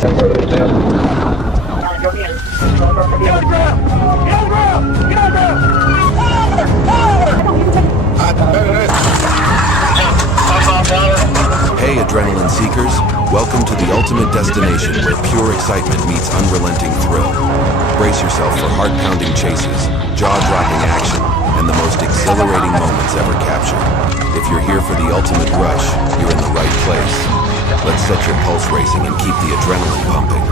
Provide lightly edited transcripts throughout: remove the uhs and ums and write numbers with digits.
Hey, adrenaline seekers. Welcome to the ultimate destination where pure excitement meets unrelenting thrill. Brace yourself for heart-pounding chases, jaw-dropping action, and the most exhilarating moments ever captured. If you're here for the ultimate rush, you're in the right place. Let's set your pulse racing and keep the adrenaline pumping.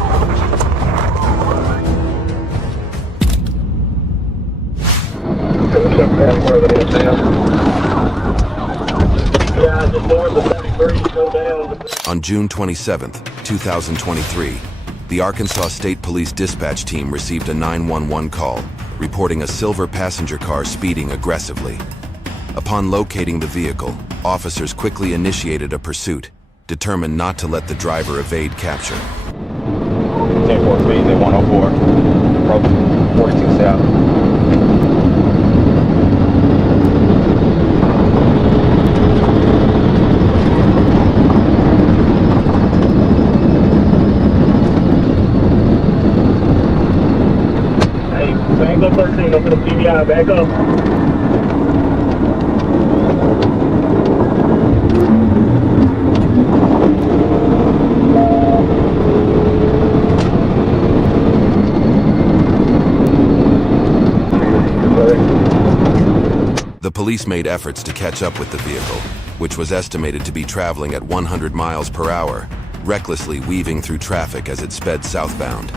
On June 27, 2023, the Arkansas State Police dispatch team received a 911 call, reporting a silver passenger car speeding aggressively. Upon locating the vehicle, officers quickly initiated a pursuit, determined not to let the driver evade capture. 10-4 speed, they 104, approach 42 south. Back up 13, up to the PBI, back up. The police made efforts to catch up with the vehicle, which was estimated to be traveling at 100 miles per hour, recklessly weaving through traffic as it sped southbound.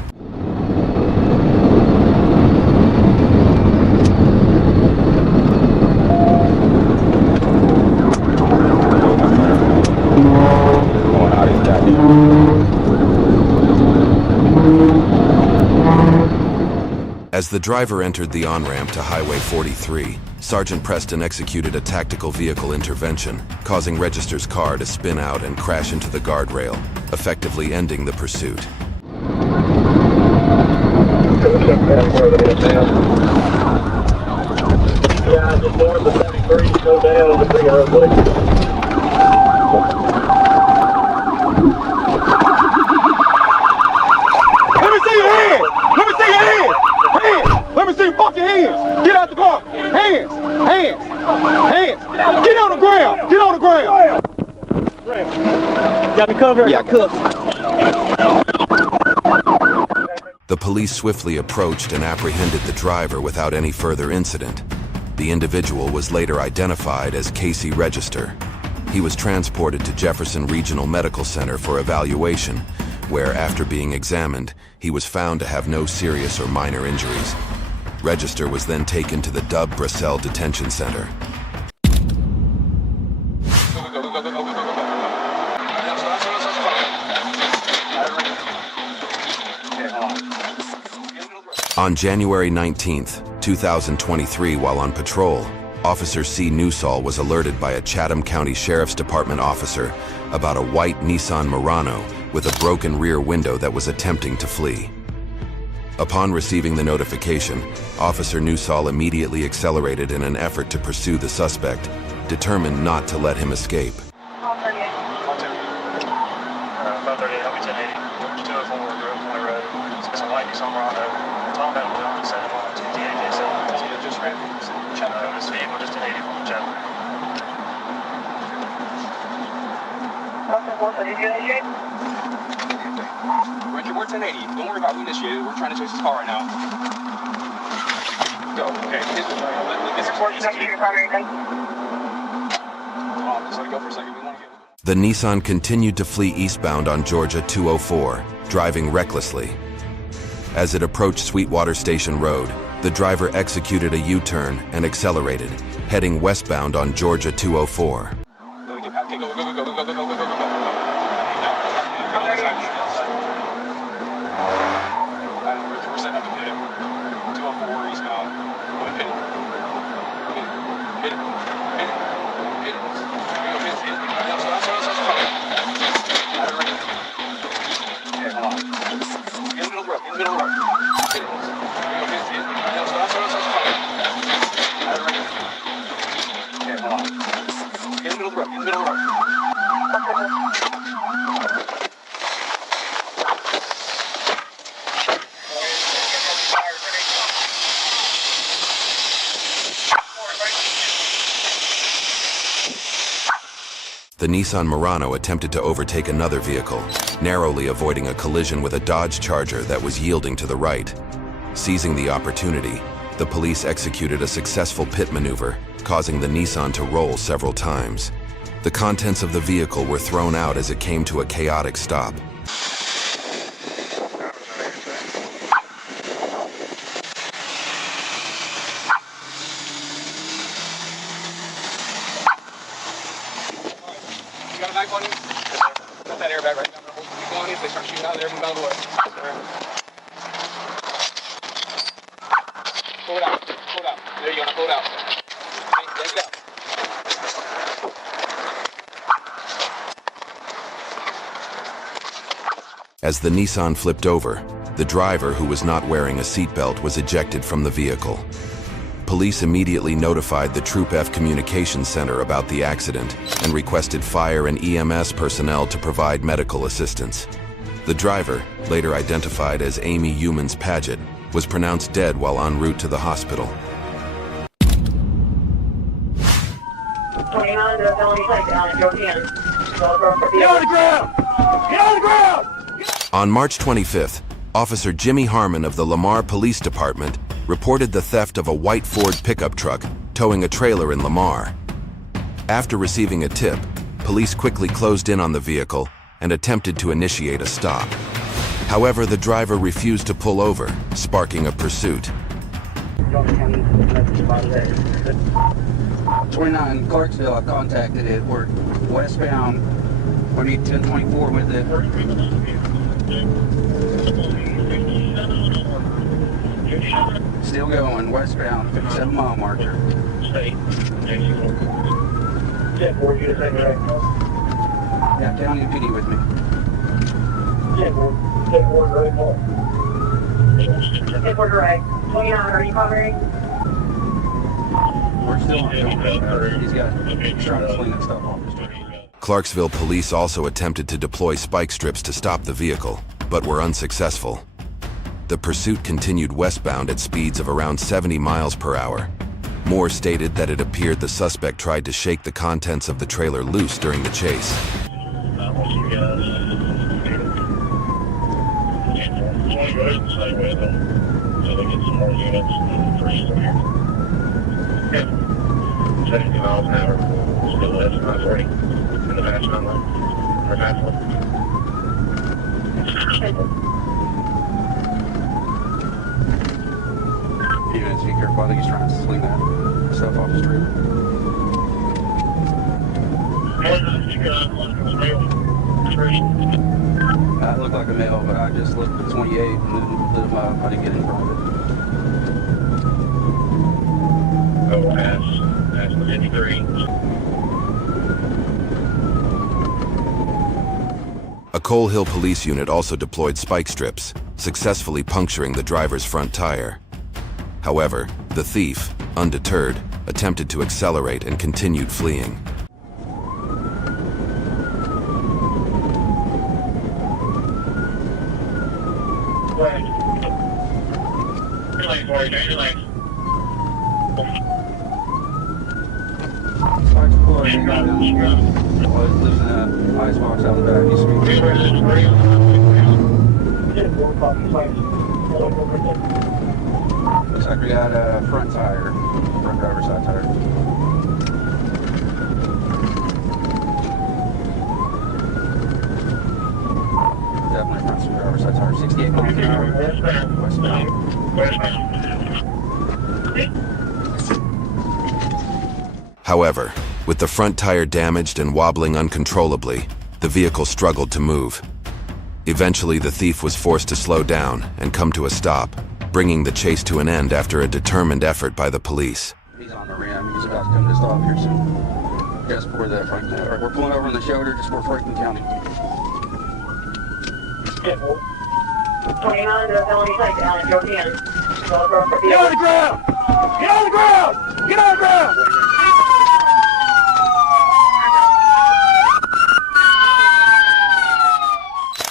As the driver entered the on-ramp to Highway 43, Sergeant Preston executed a tactical vehicle intervention, causing Register's car to spin out and crash into the guardrail, effectively ending the pursuit. Yeah, just north of 73, go down the big roadway. Let me see your hands! Let me see your hands! Hands! Let me see your fucking hands! Get out the car! Hands! Hands! Hands! Get on the ground! Get on the ground! Got me covered? Yeah, cuffed. The police swiftly approached and apprehended the driver without any further incident. The individual was later identified as Casey Register. He was transported to Jefferson Regional Medical Center for evaluation, where, after being examined, he was found to have no serious or minor injuries. Register was then taken to the Dub-Brassel Detention Center. On January 19, 2023, while on patrol, Officer C. Newsall was alerted by a Chatham County Sheriff's Department officer about a white Nissan Murano with a broken rear window that was attempting to flee. Upon receiving the notification, Officer Newsall immediately accelerated in an effort to pursue the suspect, determined not to let him escape. 538, help me 1080. 204 Grove Point Road. It's a white Nissan Murano. Tom Bell John said it on 2DA just ran from this vehicle, just 1080 from the channel. Roger, we're 1080. Don't worry about who initiated. We're trying to chase this car right now. Go. Okay. It's important. Just let it go for a second. We want to get... The Nissan continued to flee eastbound on Georgia 204, driving recklessly. As it approached Sweetwater Station Road, the driver executed a U-turn and accelerated, heading westbound on Georgia 204. the Nissan Murano attempted to overtake another vehicle, narrowly avoiding a collision with a Dodge Charger that was yielding to the right. Seizing the opportunity, the police executed a successful pit maneuver, causing the Nissan to roll several times. The contents of the vehicle were thrown out as it came to a chaotic stop. You got a back on you? Got that airbag right now. Keep going. If they start shooting out there, move out of the way. Pull it out. Pull it out. There you go. Now pull it out. Yank it out. As the Nissan flipped over, the driver, who was not wearing a seatbelt, was ejected from the vehicle. Police immediately notified the Troop F Communications Center about the accident and requested fire and EMS personnel to provide medical assistance. The driver, later identified as Amy Humans Paget, was pronounced dead while en route to the hospital. 29 to felony takedown, Joe 10. Get on the ground! Get on the ground! On March 25th, Officer Jimmy Harmon of the Lamar Police Department reported the theft of a white Ford pickup truck towing a trailer in Lamar. After receiving a tip, police quickly closed in on the vehicle and attempted to initiate a stop. However, the driver refused to pull over, sparking a pursuit. 29 Clarksville, I contacted it. We're westbound. We need 1024 with it. Still going westbound, 57 mile marker. Yeah, County and PD with me. 10 for direct. 29, are you covering? We're still on going. He's trying to sling that stuff off the street. Clarksville police also attempted to deploy spike strips to stop the vehicle, but were unsuccessful. The pursuit continued westbound at speeds of around 70 miles per hour. Moore stated that it appeared the suspect tried to shake the contents of the trailer loose during the chase. I want you guys to go ahead and stay with them so they get some more units and freeze them here. Yeah. 70 miles an hour, still less than 40 in the fast lane, or fast lane. Units, be careful. I think he's trying to sling that stuff off the street. That looked like a male, but I just looked at 28 and lit him up. I didn't get in front of it. Oh, that's the 53. A Coal Hill police unit also deployed spike strips, successfully puncturing the driver's front tire. However, the thief, undeterred, attempted to accelerate and continued fleeing. Spike's pulling him down. Oh, he's losing an icebox out the back. He's looks like we got a front tire, front driver's side tire. Definitely front driver's side tire. 68 miles an hour. Westbound. However, with the front tire damaged and wobbling uncontrollably, the vehicle struggled to move. Eventually, the thief was forced to slow down and come to a stop, bringing the chase to an end after a determined effort by the police. He's on the rim. He's about to come to a stop here soon. Just before the Franklin. All right, we're pulling over on the shoulder just before Franklin County. 29 to felony takedown, Joe 10. Get on the ground! Get on the ground! Get on the ground!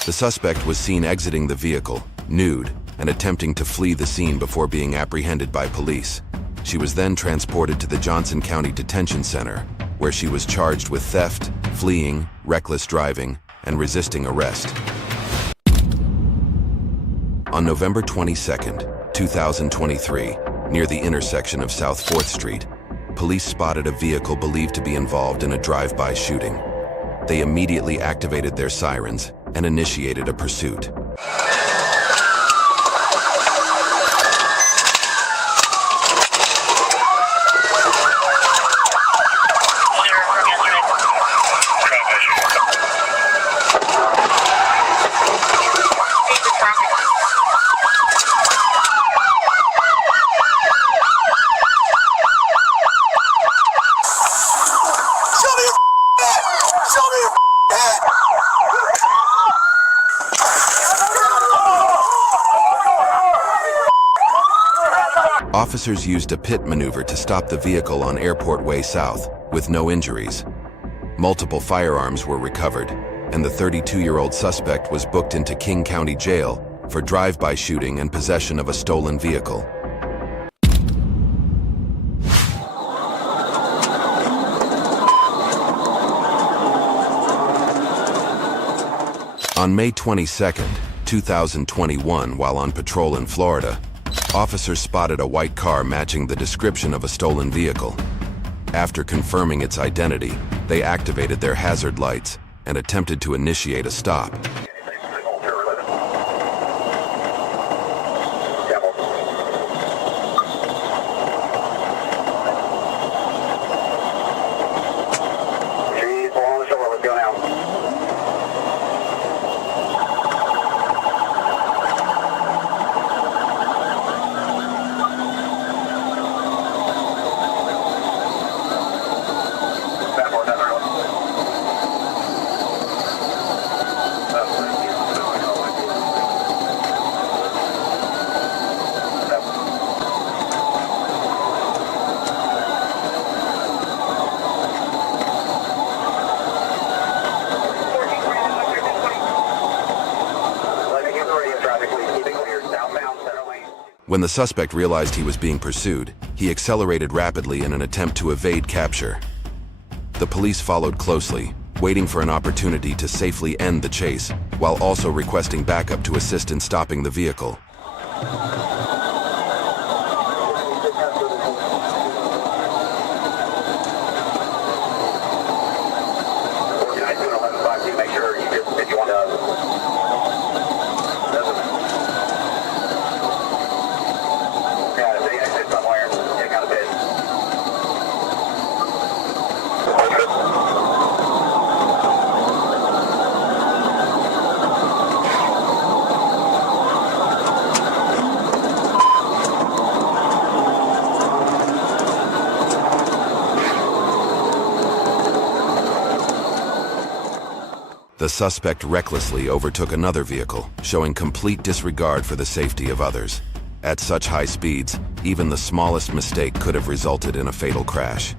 The suspect was seen exiting the vehicle, nude, and attempting to flee the scene before being apprehended by police. She was then transported to the Johnson County Detention Center, where she was charged with theft, fleeing, reckless driving, and resisting arrest. On November 22, 2023, near the intersection of South 4th Street, police spotted a vehicle believed to be involved in a drive-by shooting. They immediately activated their sirens and initiated a pursuit. Officers used a pit maneuver to stop the vehicle on Airport Way South, with no injuries. Multiple firearms were recovered, and the 32-year-old suspect was booked into King County Jail for drive-by shooting and possession of a stolen vehicle. On May 22, 2021, while on patrol in Florida, officers spotted a white car matching the description of a stolen vehicle. After confirming its identity, they activated their hazard lights and attempted to initiate a stop. When the suspect realized he was being pursued, he accelerated rapidly in an attempt to evade capture. The police followed closely, waiting for an opportunity to safely end the chase, while also requesting backup to assist in stopping the vehicle. The suspect recklessly overtook another vehicle, showing complete disregard for the safety of others. At such high speeds, even the smallest mistake could have resulted in a fatal crash.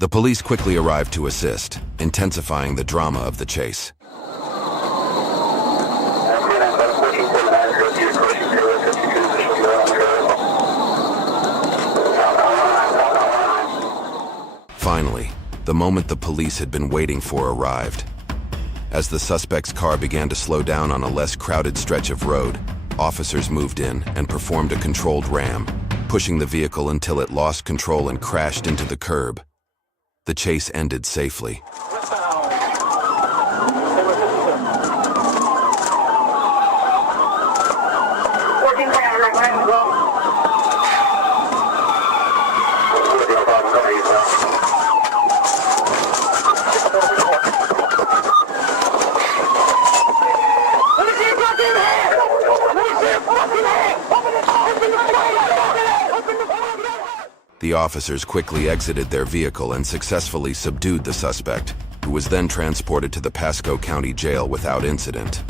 The police quickly arrived to assist, intensifying the drama of the chase. Finally, the moment the police had been waiting for arrived. As the suspect's car began to slow down on a less crowded stretch of road, officers moved in and performed a controlled ram, pushing the vehicle until it lost control and crashed into the curb. The chase ended safely. The officers quickly exited their vehicle and successfully subdued the suspect, who was then transported to the Pasco County Jail without incident.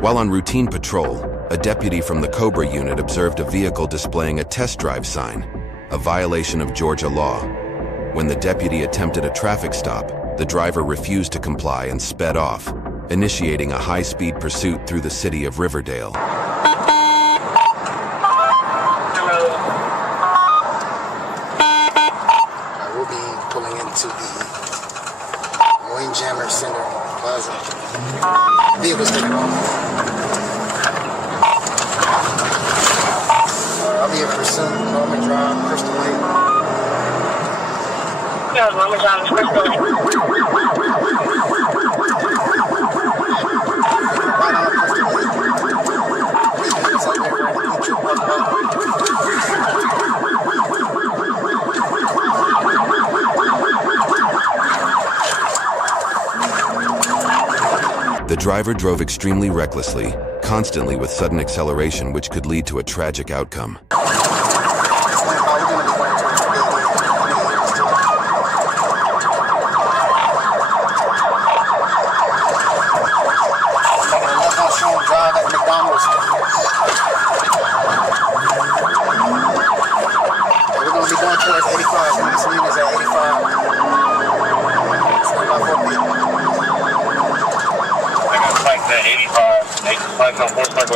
While on routine patrol, a deputy from the Cobra unit observed a vehicle displaying a test drive sign, a violation of Georgia law. When the deputy attempted a traffic stop, the driver refused to comply and sped off, initiating a high-speed pursuit through the city of Riverdale. We'll be pulling into the Wayne Jammer Center Plaza. Vehicles taking off. I'll be able to soon. Norman Drive, Crystal Lake. Yeah, Norman Drive, Crystal Lake. Right on Crystal Lake. Vehicles out there ready to put you on The driver drove extremely recklessly, constantly with sudden acceleration which could lead to a tragic outcome.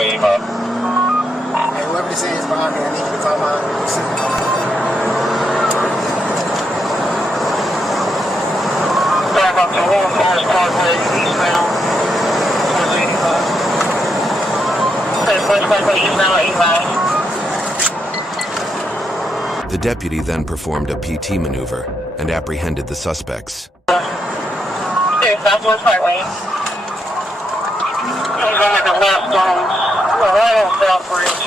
Hey, whoever this is behind me, I need you to call my Back up to Warren Forest Parkway, eastbound, towards 85. Forest Parkway, eastbound, 85. The deputy then performed a PT maneuver and apprehended the suspects. There's Southwest Parkway. He's on the left on right on South Bridge.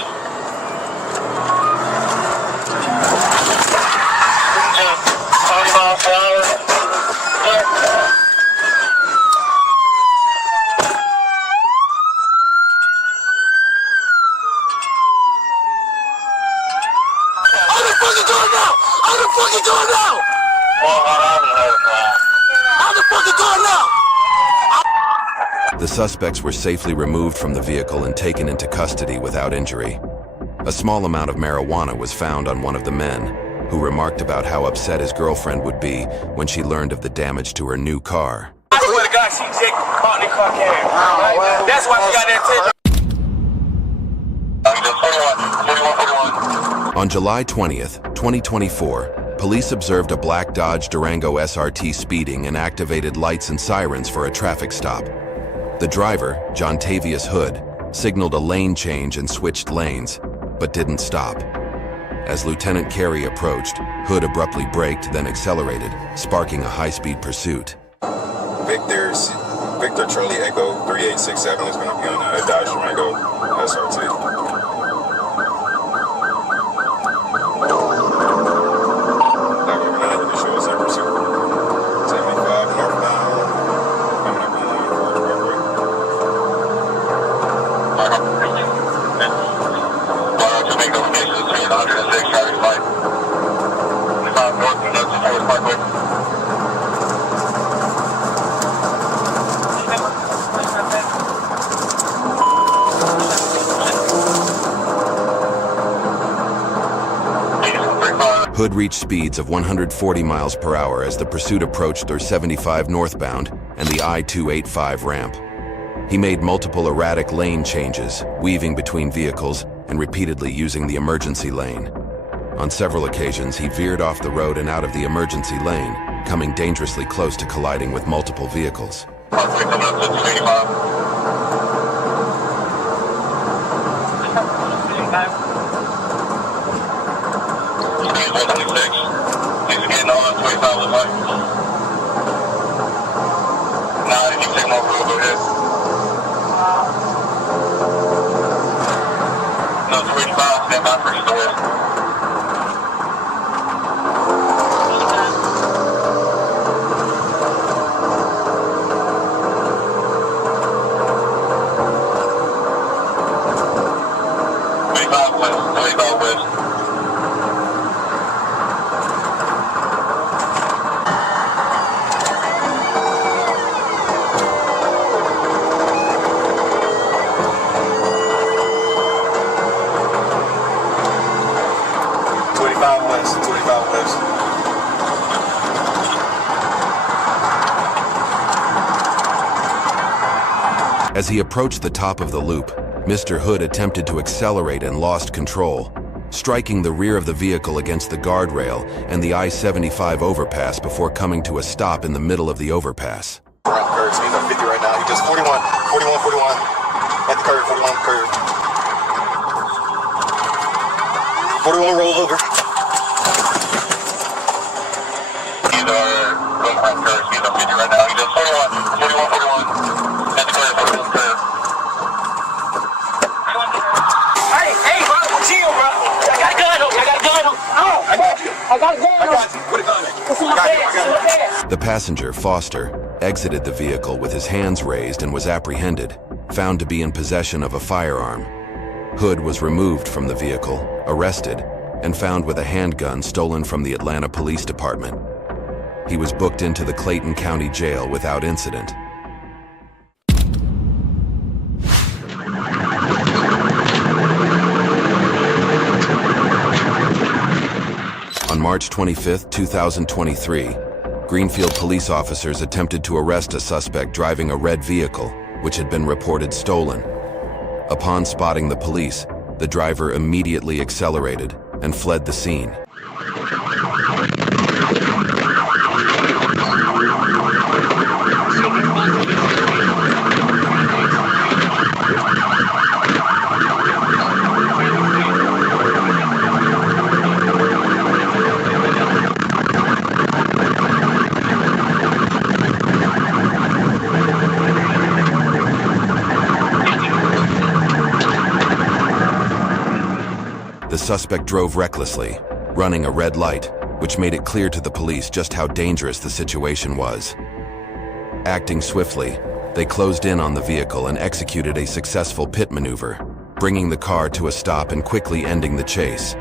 Just 30 miles per hour. Out the fucking door now! Out the fucking door now! Out the fucking door now! The suspects were safely removed from the vehicle and taken into custody without injury. A small amount of marijuana was found on one of the men, who remarked about how upset his girlfriend would be when she learned of the damage to her new car. That's where the guy she caught in the car carrier. Right? That's why she got that On July 20th, 2024, police observed a black Dodge Durango SRT speeding and activated lights and sirens for a traffic stop. The driver, John Tavius Hood, signaled a lane change and switched lanes, but didn't stop. As Lieutenant Carey approached, Hood abruptly braked, then accelerated, sparking a high-speed pursuit. Victor Charlie Echo 3867 is going to be on a Dodge Durango SRT. Hood reached speeds of 140 miles per hour as the pursuit approached their 75 northbound and the I-285 ramp. He made multiple erratic lane changes, weaving between vehicles and repeatedly using the emergency lane. On several occasions, he veered off the road and out of the emergency lane, coming dangerously close to colliding with multiple vehicles. As he approached the top of the loop, Mr. Hood attempted to accelerate and lost control, striking the rear of the vehicle against the guardrail and the I-75 overpass before coming to a stop in the middle of the overpass. Around the curve, so he's on 50 right now. He just 41. At the curve, 41 curve. 41 roll over. He's going around curve, he's on 50 right now. He just 41. At the curve, 41 curve. Hey, bro, chill, bro. I got a gun on me. Oh, I got you. I got a gun on me. What a gun, man. It's in my pants. The passenger, Foster, exited the vehicle with his hands raised and was apprehended, found to be in possession of a firearm. Hood was removed from the vehicle, arrested, and found with a handgun stolen from the Atlanta Police Department. He was booked into the Clayton County Jail without incident. On March 25, 2023, Greenfield police officers attempted to arrest a suspect driving a red vehicle, which had been reported stolen. Upon spotting the police, the driver immediately accelerated and fled the scene. The suspect drove recklessly, running a red light, which made it clear to the police just how dangerous the situation was. Acting swiftly, they closed in on the vehicle and executed a successful pit maneuver, bringing the car to a stop and quickly ending the chase.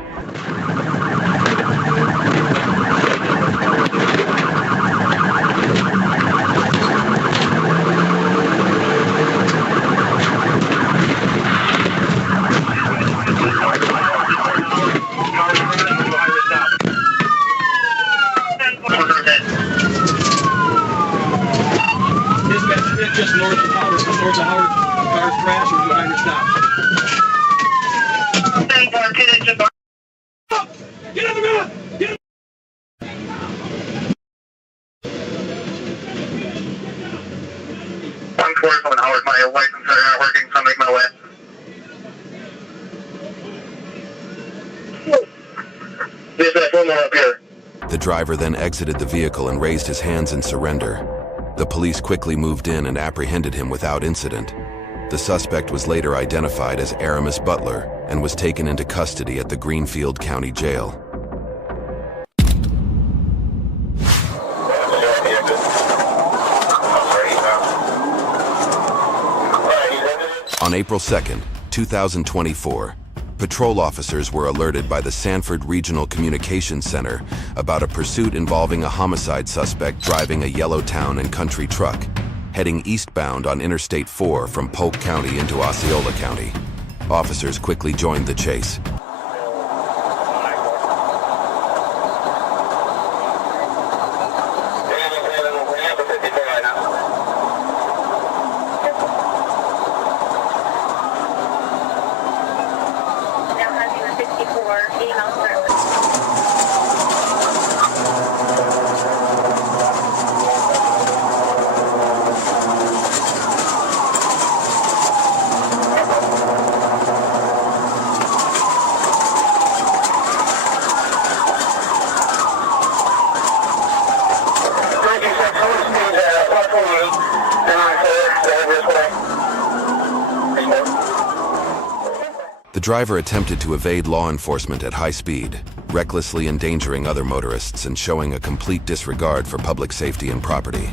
Just north of Howard, car's crash or behind your stop. Get on the ground! Get on. 144 Howard, my license are not working, so I'm making my way. There's that one more up here. The driver then exited the vehicle and raised his hands in surrender. The police quickly moved in and apprehended him without incident. The suspect was later identified as Aramis Butler and was taken into custody at the Greenfield County Jail. On April 2nd, 2024, patrol officers were alerted by the Sanford Regional Communications Center about a pursuit involving a homicide suspect driving a yellow town and country truck, heading eastbound on Interstate 4 from Polk County into Osceola County. Officers quickly joined the chase. The driver attempted to evade law enforcement at high speed, recklessly endangering other motorists and showing a complete disregard for public safety and property.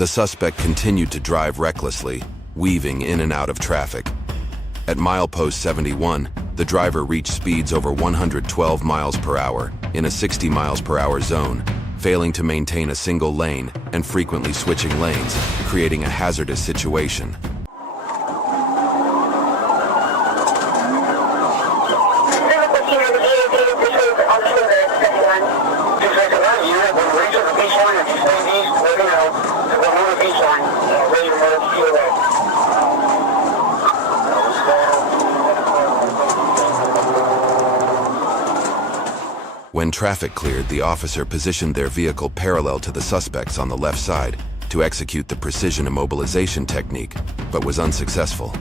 The suspect continued to drive recklessly, weaving in and out of traffic. At milepost 71, the driver reached speeds over 112 miles per hour in a 60 miles per hour zone, failing to maintain a single lane and frequently switching lanes, creating a hazardous situation. When traffic cleared, the officer positioned their vehicle parallel to the suspects on the left side to execute the precision immobilization technique, but was unsuccessful.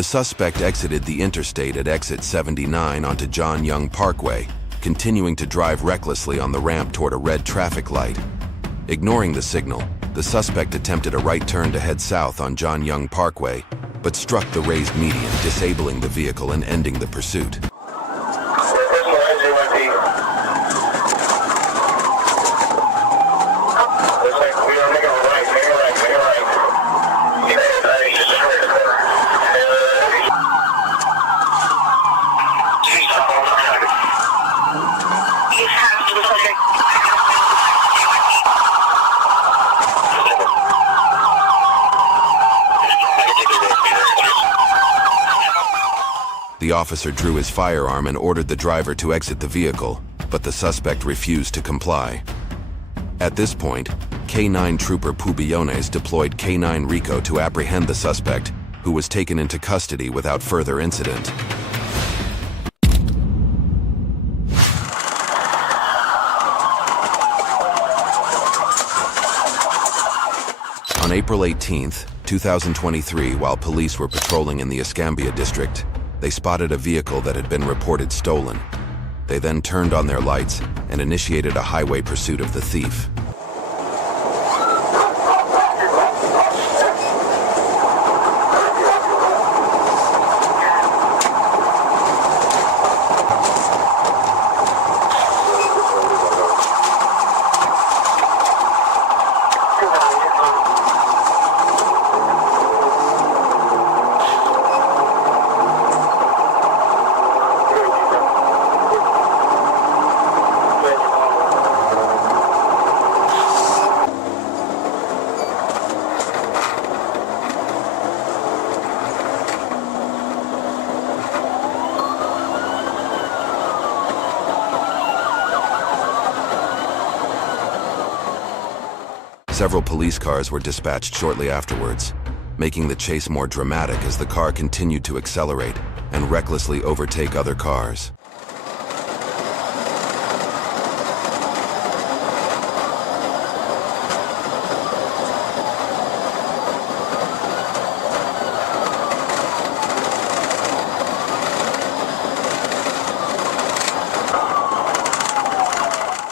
The suspect exited the interstate at exit 79 onto John Young Parkway, continuing to drive recklessly on the ramp toward a red traffic light. Ignoring the signal, the suspect attempted a right turn to head south on John Young Parkway, but struck the raised median, disabling the vehicle and ending the pursuit. The officer drew his firearm and ordered the driver to exit the vehicle, but the suspect refused to comply. At this point, K9 Trooper Pubiones deployed K9 Rico to apprehend the suspect, who was taken into custody without further incident. On April 18, 2023, while police were patrolling in the Escambia district, they spotted a vehicle that had been reported stolen. They then turned on their lights and initiated a highway pursuit of the thief. Several police cars were dispatched shortly afterwards, making the chase more dramatic as the car continued to accelerate and recklessly overtake other cars.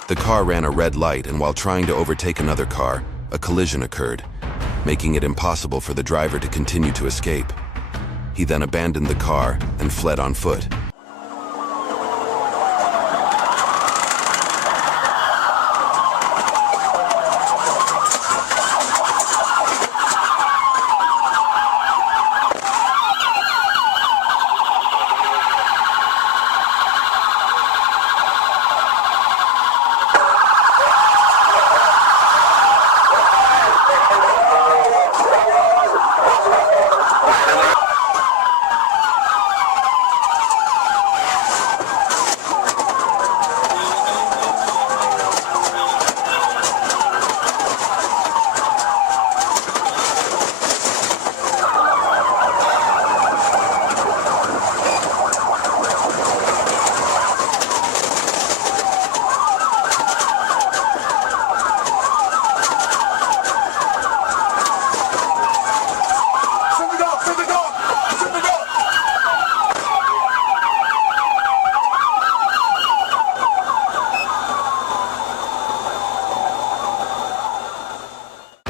The car ran a red light, and while trying to overtake another car, a collision occurred, making it impossible for the driver to continue to escape. He then abandoned the car and fled on foot.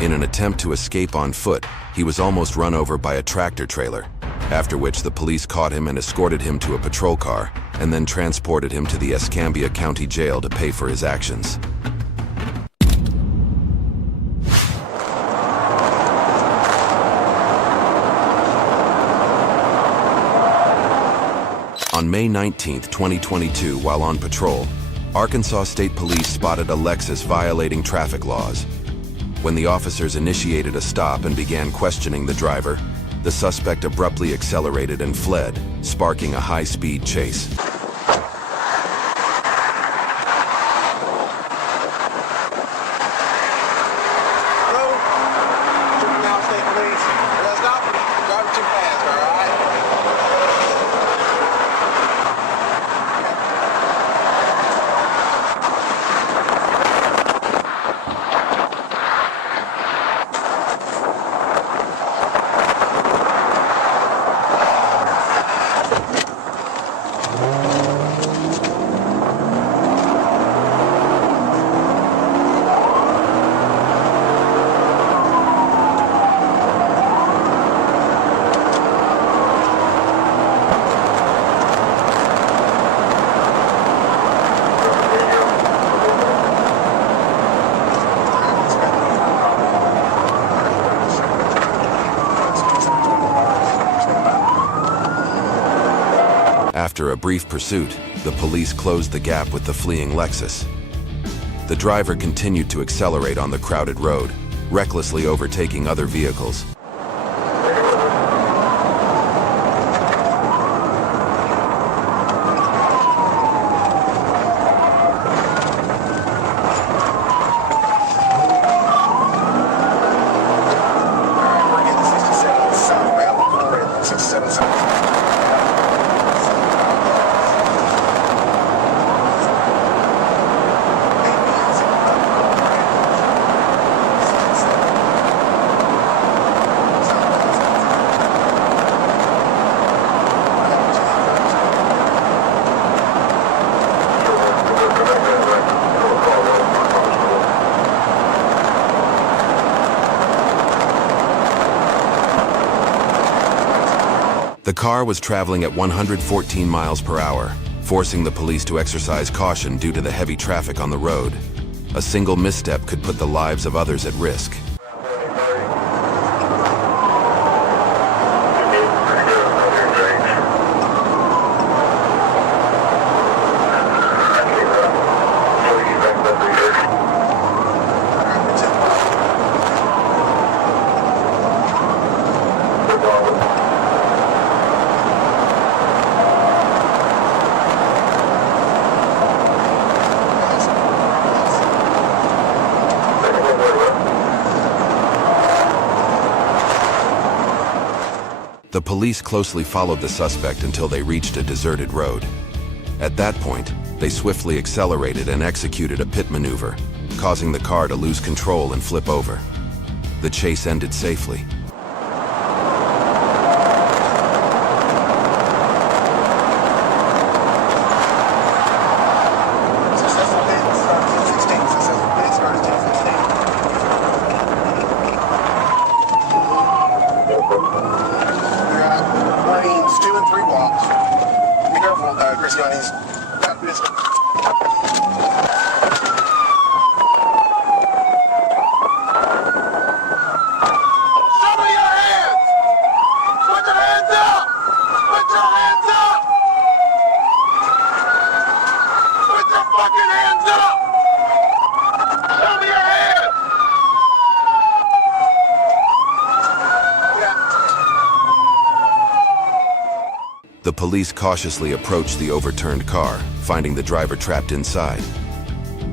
In an attempt to escape on foot, he was almost run over by a tractor trailer, after which the police caught him and escorted him to a patrol car, and then transported him to the Escambia County Jail to pay for his actions. On May 19, 2022, while on patrol, Arkansas State Police spotted a Lexus violating traffic laws. When the officers initiated a stop and began questioning the driver, the suspect abruptly accelerated and fled, sparking a high-speed chase. After a brief pursuit, the police closed the gap with the fleeing Lexus. The driver continued to accelerate on the crowded road, recklessly overtaking other vehicles. The car was traveling at 114 miles per hour, forcing the police to exercise caution due to the heavy traffic on the road. A single misstep could put the lives of others at risk. The police closely followed the suspect until they reached a deserted road. At that point, they swiftly accelerated and executed a pit maneuver, causing the car to lose control and flip over. The chase ended safely. The police cautiously approached the overturned car, finding the driver trapped inside.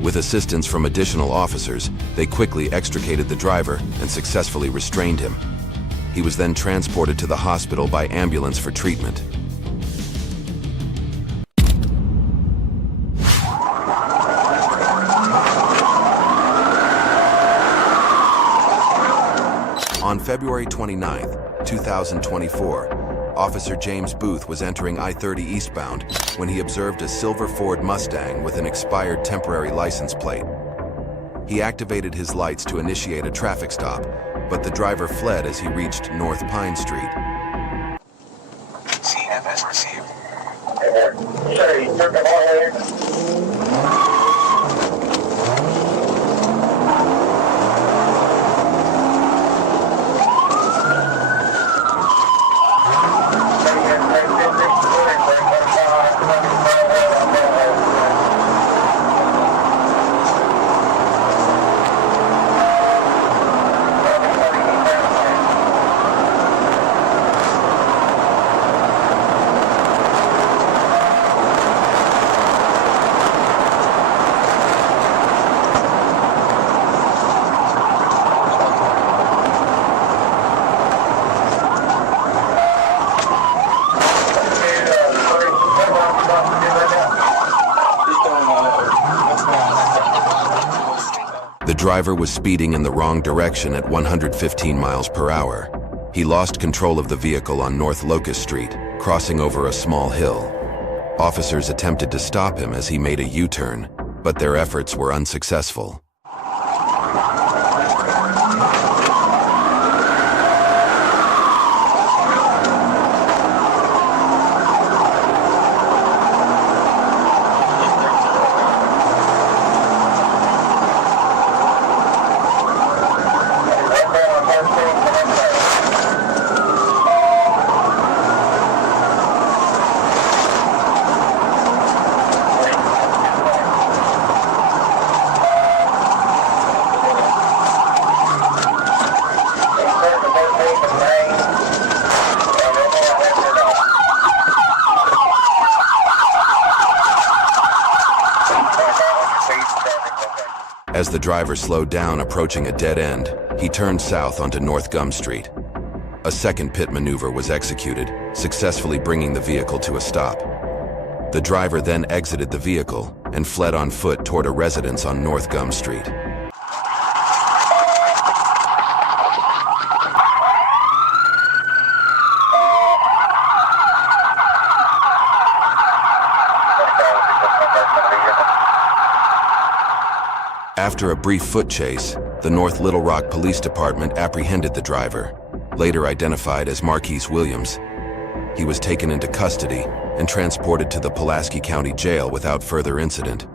With assistance from additional officers, they quickly extricated the driver and successfully restrained him. He was then transported to the hospital by ambulance for treatment. On February 29, 2024, Officer James Booth was entering I-30 eastbound when he observed a silver Ford Mustang with an expired temporary license plate. He activated his lights to initiate a traffic stop, but the driver fled as he reached North Pine Street. CFS received. Sorry, took the ball there. The driver was speeding in the wrong direction at 115 miles per hour. He lost control of the vehicle on North Locust Street, crossing over a small hill. Officers attempted to stop him as he made a U-turn, but their efforts were unsuccessful. As the driver slowed down approaching a dead end, he turned south onto North Gum Street. A second pit maneuver was executed, successfully bringing the vehicle to a stop. The driver then exited the vehicle and fled on foot toward a residence on North Gum Street. After a brief foot chase, the North Little Rock Police Department apprehended the driver, later identified as Marquise Williams. He was taken into custody and transported to the Pulaski County Jail without further incident.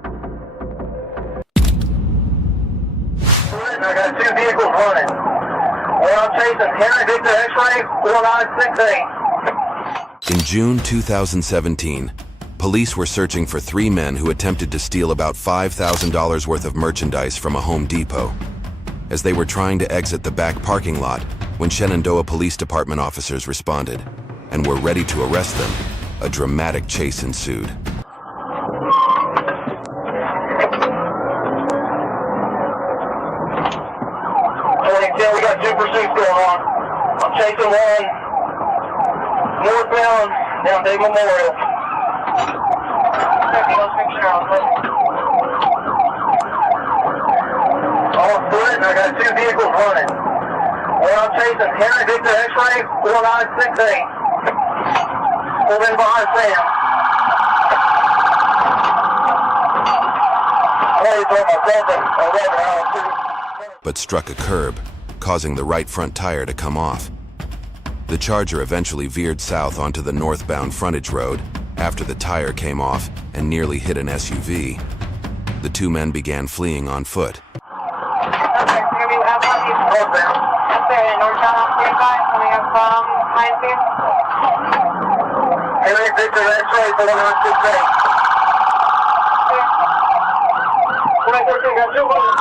I got two vehicles running. One I'm chasing, Henry Victor X-ray, 4968. In June 2017, police were searching for three men who attempted to steal about $5,000 worth of merchandise from a Home Depot. As they were trying to exit the back parking lot, when Shenandoah Police Department officers responded and were ready to arrest them, a dramatic chase ensued. We got two pursuits going on. I'm chasing one northbound down Big Memorial. On foot, and I got two vehicles running. One I'm chasing, Henry Victor X-ray, 4968. Pulled in behind Sam. I know you told myself that I But struck a curb, causing the right front tire to come off. The Charger eventually veered south onto the northbound frontage road after the tire came off and nearly hit an SUV. The two men began fleeing on foot. Okay, so we have one of these up there in northbound on 45, coming up from High Speed. Henry Victor X-ray, 4968. 2013, got two bullets.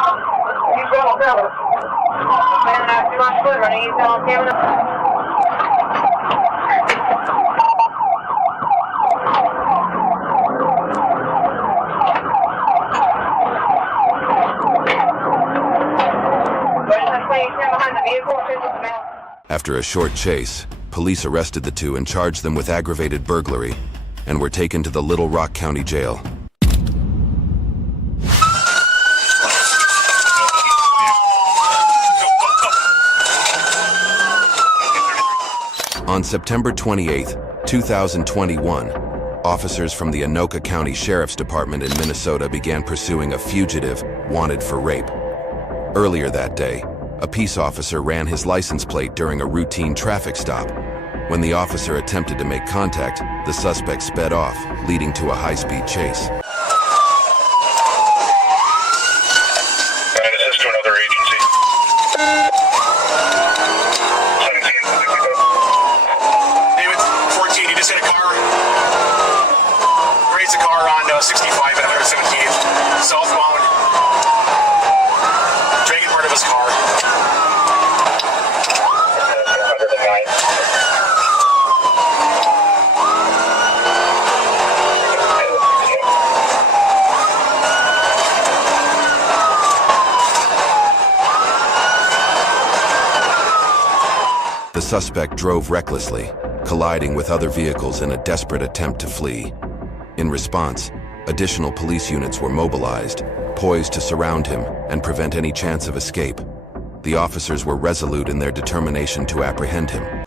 Eastbound on camera. Man, not too much foot running eastbound on camera. After a short chase, police arrested the two and charged them with aggravated burglary and were taken to the Little Rock County Jail. On September 28, 2021, officers from the Anoka County Sheriff's Department in Minnesota began pursuing a fugitive wanted for rape. Earlier that day, a peace officer ran his license plate during a routine traffic stop. When the officer attempted to make contact, the suspect sped off, leading to a high-speed chase. And assist to another agency. 17. David, 14, you just hit a car. Raised a car on 65 at 117th, southbound. Dragging part of his car. 109. The suspect drove recklessly, colliding with other vehicles in a desperate attempt to flee. In response, additional police units were mobilized, poised to surround him and prevent any chance of escape. The officers were resolute in their determination to apprehend him.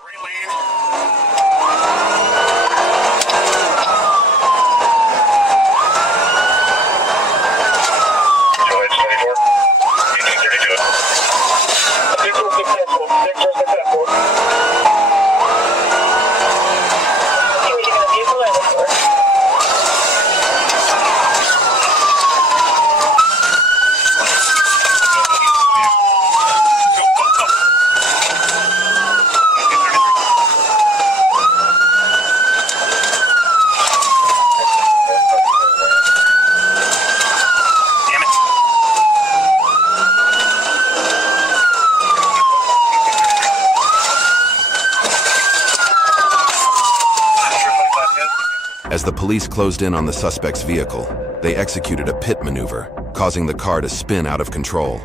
As the police closed in on the suspect's vehicle, they executed a pit maneuver, causing the car to spin out of control.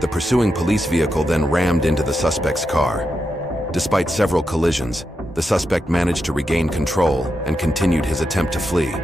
The pursuing police vehicle then rammed into the suspect's car. Despite several collisions, the suspect managed to regain control and continued his attempt to flee.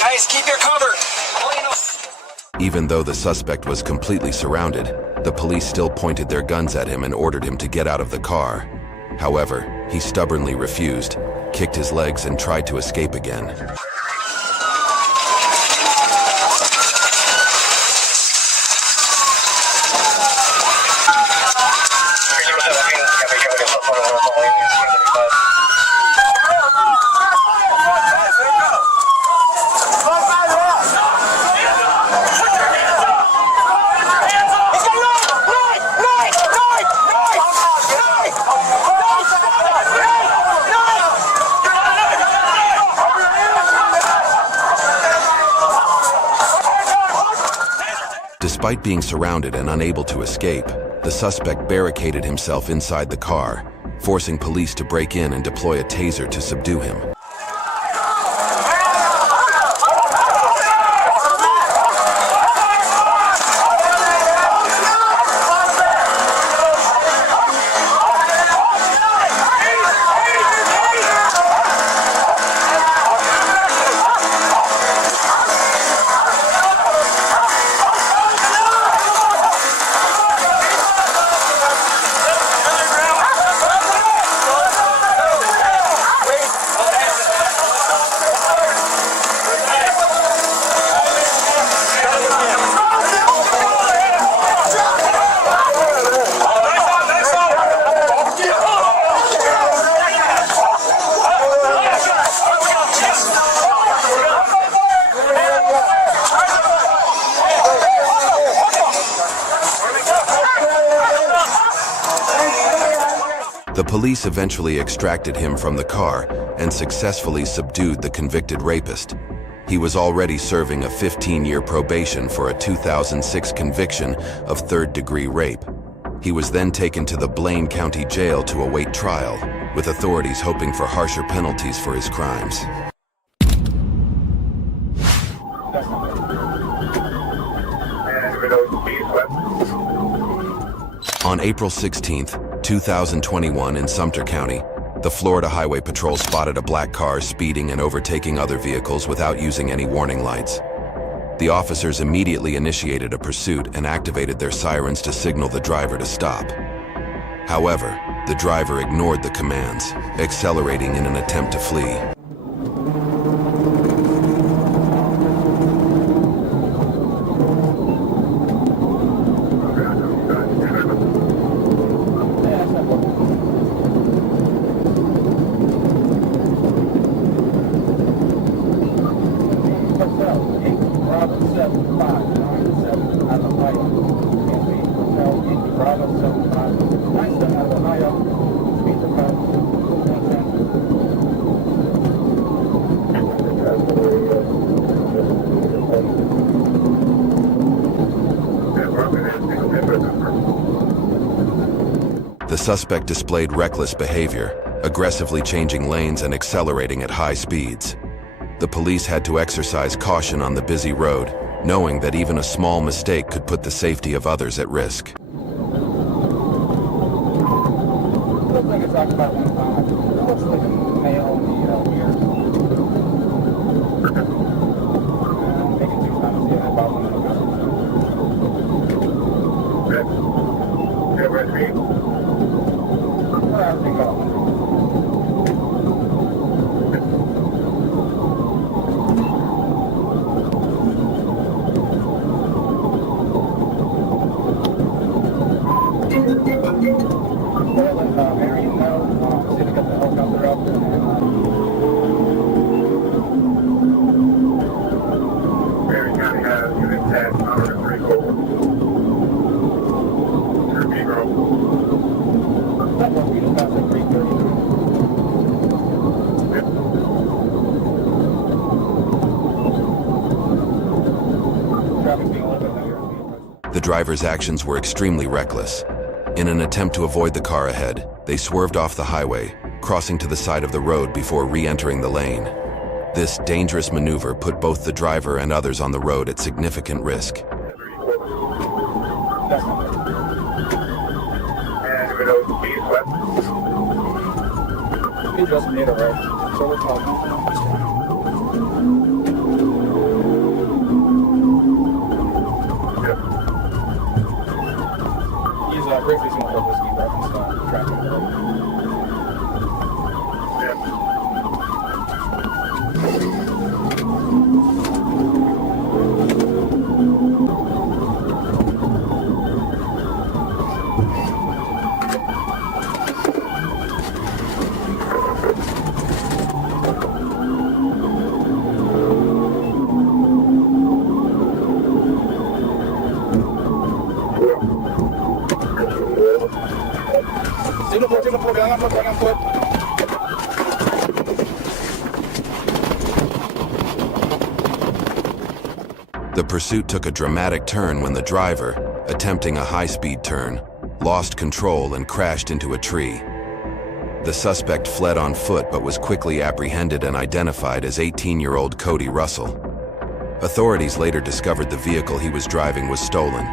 Guys, keep your cover. Even though the suspect was completely surrounded, the police still pointed their guns at him and ordered him to get out of the car. However, he stubbornly refused, kicked his legs, and tried to escape again. Despite being surrounded and unable to escape, the suspect barricaded himself inside the car, forcing police to break in and deploy a taser to subdue him. The police eventually extracted him from the car and successfully subdued the convicted rapist. He was already serving a 15-year probation for a 2006 conviction of third-degree rape. He was then taken to the Blaine County Jail to await trial, with authorities hoping for harsher penalties for his crimes. On April 16, 2021 in Sumter County, the Florida Highway Patrol spotted a black car speeding and overtaking other vehicles without using any warning lights. The officers immediately initiated a pursuit and activated their sirens to signal the driver to stop. However, the driver ignored the commands, accelerating in an attempt to flee. The suspect displayed reckless behavior, aggressively changing lanes and accelerating at high speeds. The police had to exercise caution on the busy road, knowing that even a small mistake could put the safety of others at risk. The driver's actions were extremely reckless. In an attempt to avoid the car ahead, they swerved off the highway, crossing to the side of the road before re-entering the lane. This dangerous maneuver put both the driver and others on the road at significant risk. The pursuit took a dramatic turn when the driver, attempting a high-speed turn, lost control and crashed into a tree. The suspect fled on foot but was quickly apprehended and identified as 18-year-old Cody Russell. Authorities later discovered the vehicle he was driving was stolen.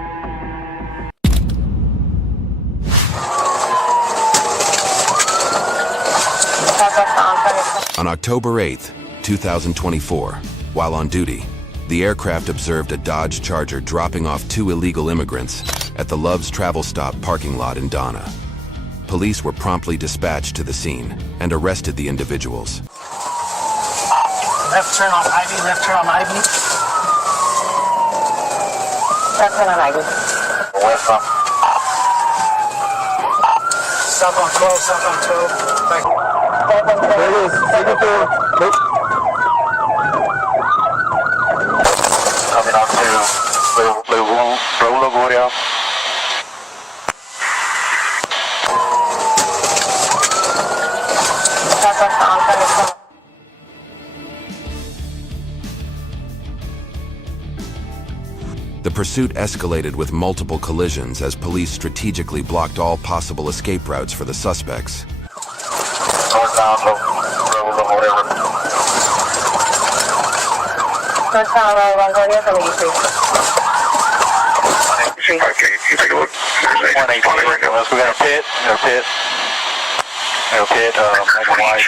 On October 8, 2024, while on duty, the aircraft observed a Dodge Charger dropping off two illegal immigrants at the Love's Travel Stop parking lot in Donna. Police were promptly dispatched to the scene and arrested the individuals. Left turn on Ivy, left turn on Ivy. Left turn on Ivy. Where from? South on 12, south on 12. Back. There it is. Singapore. Nope. Coming on to Le Royale. Southwest on 27. The pursuit escalated with multiple collisions as police strategically blocked all possible escape routes for the suspects. Northbound, whatever. Northbound, Longoria from 83. Okay, you take a look. We got a pit. Mega wide.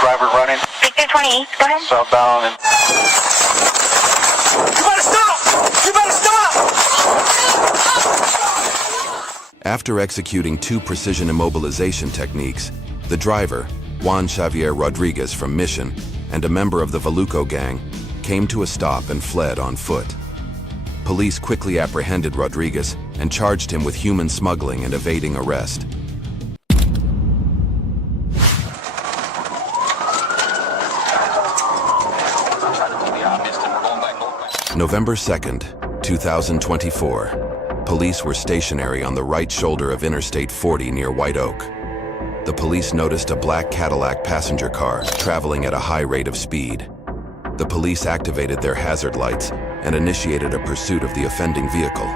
Driver running. Victor 20, go ahead. Southbound and... You better stop! You better stop! After executing 2 precision immobilization techniques, the driver, Juan Xavier Rodriguez from Mission, and a member of the Valuco gang, came to a stop and fled on foot. Police quickly apprehended Rodriguez and charged him with human smuggling and evading arrest. November 2nd, 2024. Police were stationary on the right shoulder of Interstate 40 near White Oak. The police noticed a black Cadillac passenger car traveling at a high rate of speed. The police activated their hazard lights and initiated a pursuit of the offending vehicle.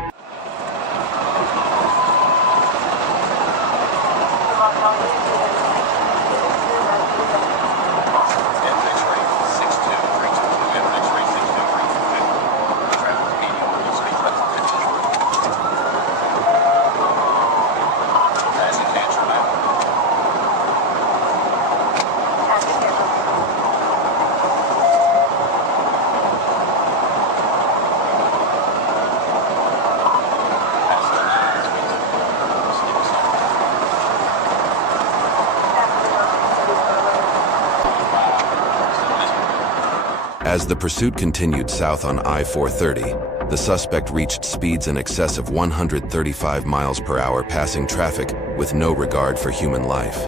As the pursuit continued south on I-430, the suspect reached speeds in excess of 135 miles per hour, passing traffic with no regard for human life.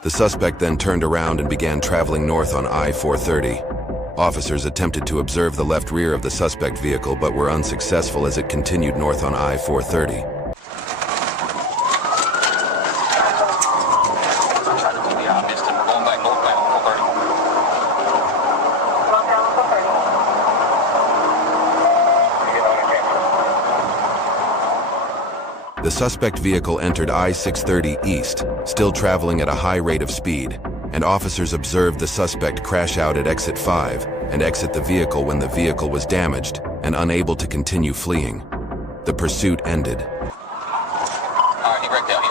The suspect then turned around and began traveling north on I-430. Officers attempted to observe the left rear of the suspect vehicle but were unsuccessful as it continued north on I-430. The suspect vehicle entered I-630 east, still traveling at a high rate of speed, and officers observed the suspect crash out at exit 5 and exit the vehicle when the vehicle was damaged and unable to continue fleeing. The pursuit ended. He wrecked out.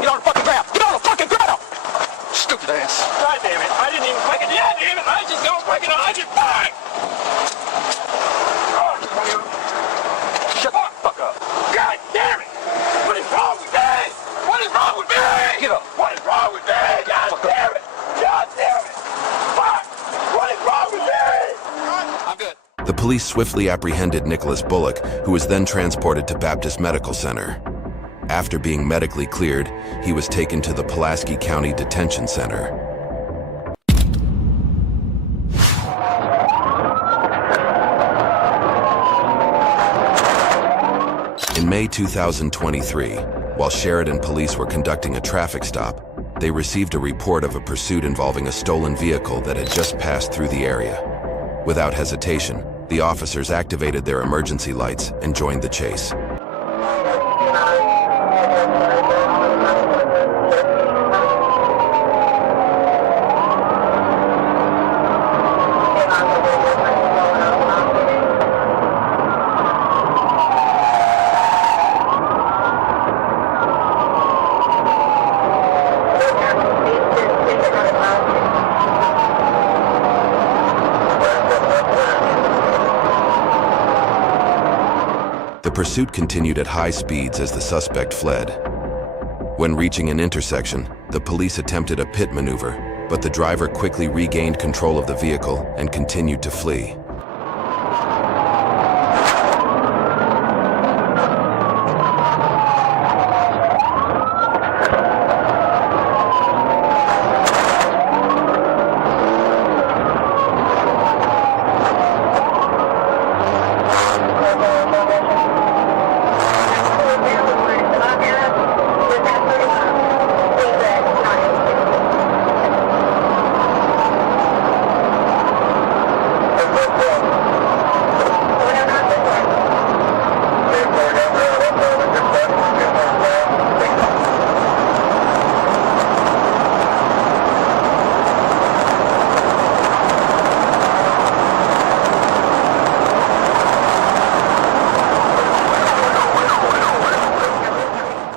Get on the fucking ground! Get on the fucking ground! Stupid ass. God damn it, I didn't even break it. Yeah, damn it, I just don't break it. I just died. Shut the fuck up. God damn it! What is wrong with me? What is wrong with me? Get up. What is wrong with me? God damn it! God damn it! Fuck! What is wrong with me? I'm good. The police swiftly apprehended Nicholas Bullock, who was then transported to Baptist Medical Center. After being medically cleared, he was taken to the Pulaski County Detention Center. In May 2023, while Sheridan police were conducting a traffic stop, they received a report of a pursuit involving a stolen vehicle that had just passed through the area. Without hesitation, the officers activated their emergency lights and joined the chase. The pursuit continued at high speeds as the suspect fled. When reaching an intersection, the police attempted a pit maneuver, but the driver quickly regained control of the vehicle and continued to flee.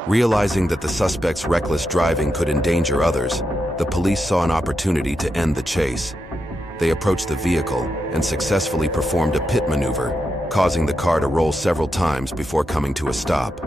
Realizing that the suspect's reckless driving could endanger others, the police saw an opportunity to end the chase. They approached the vehicle and successfully performed a pit maneuver, causing the car to roll several times before coming to a stop.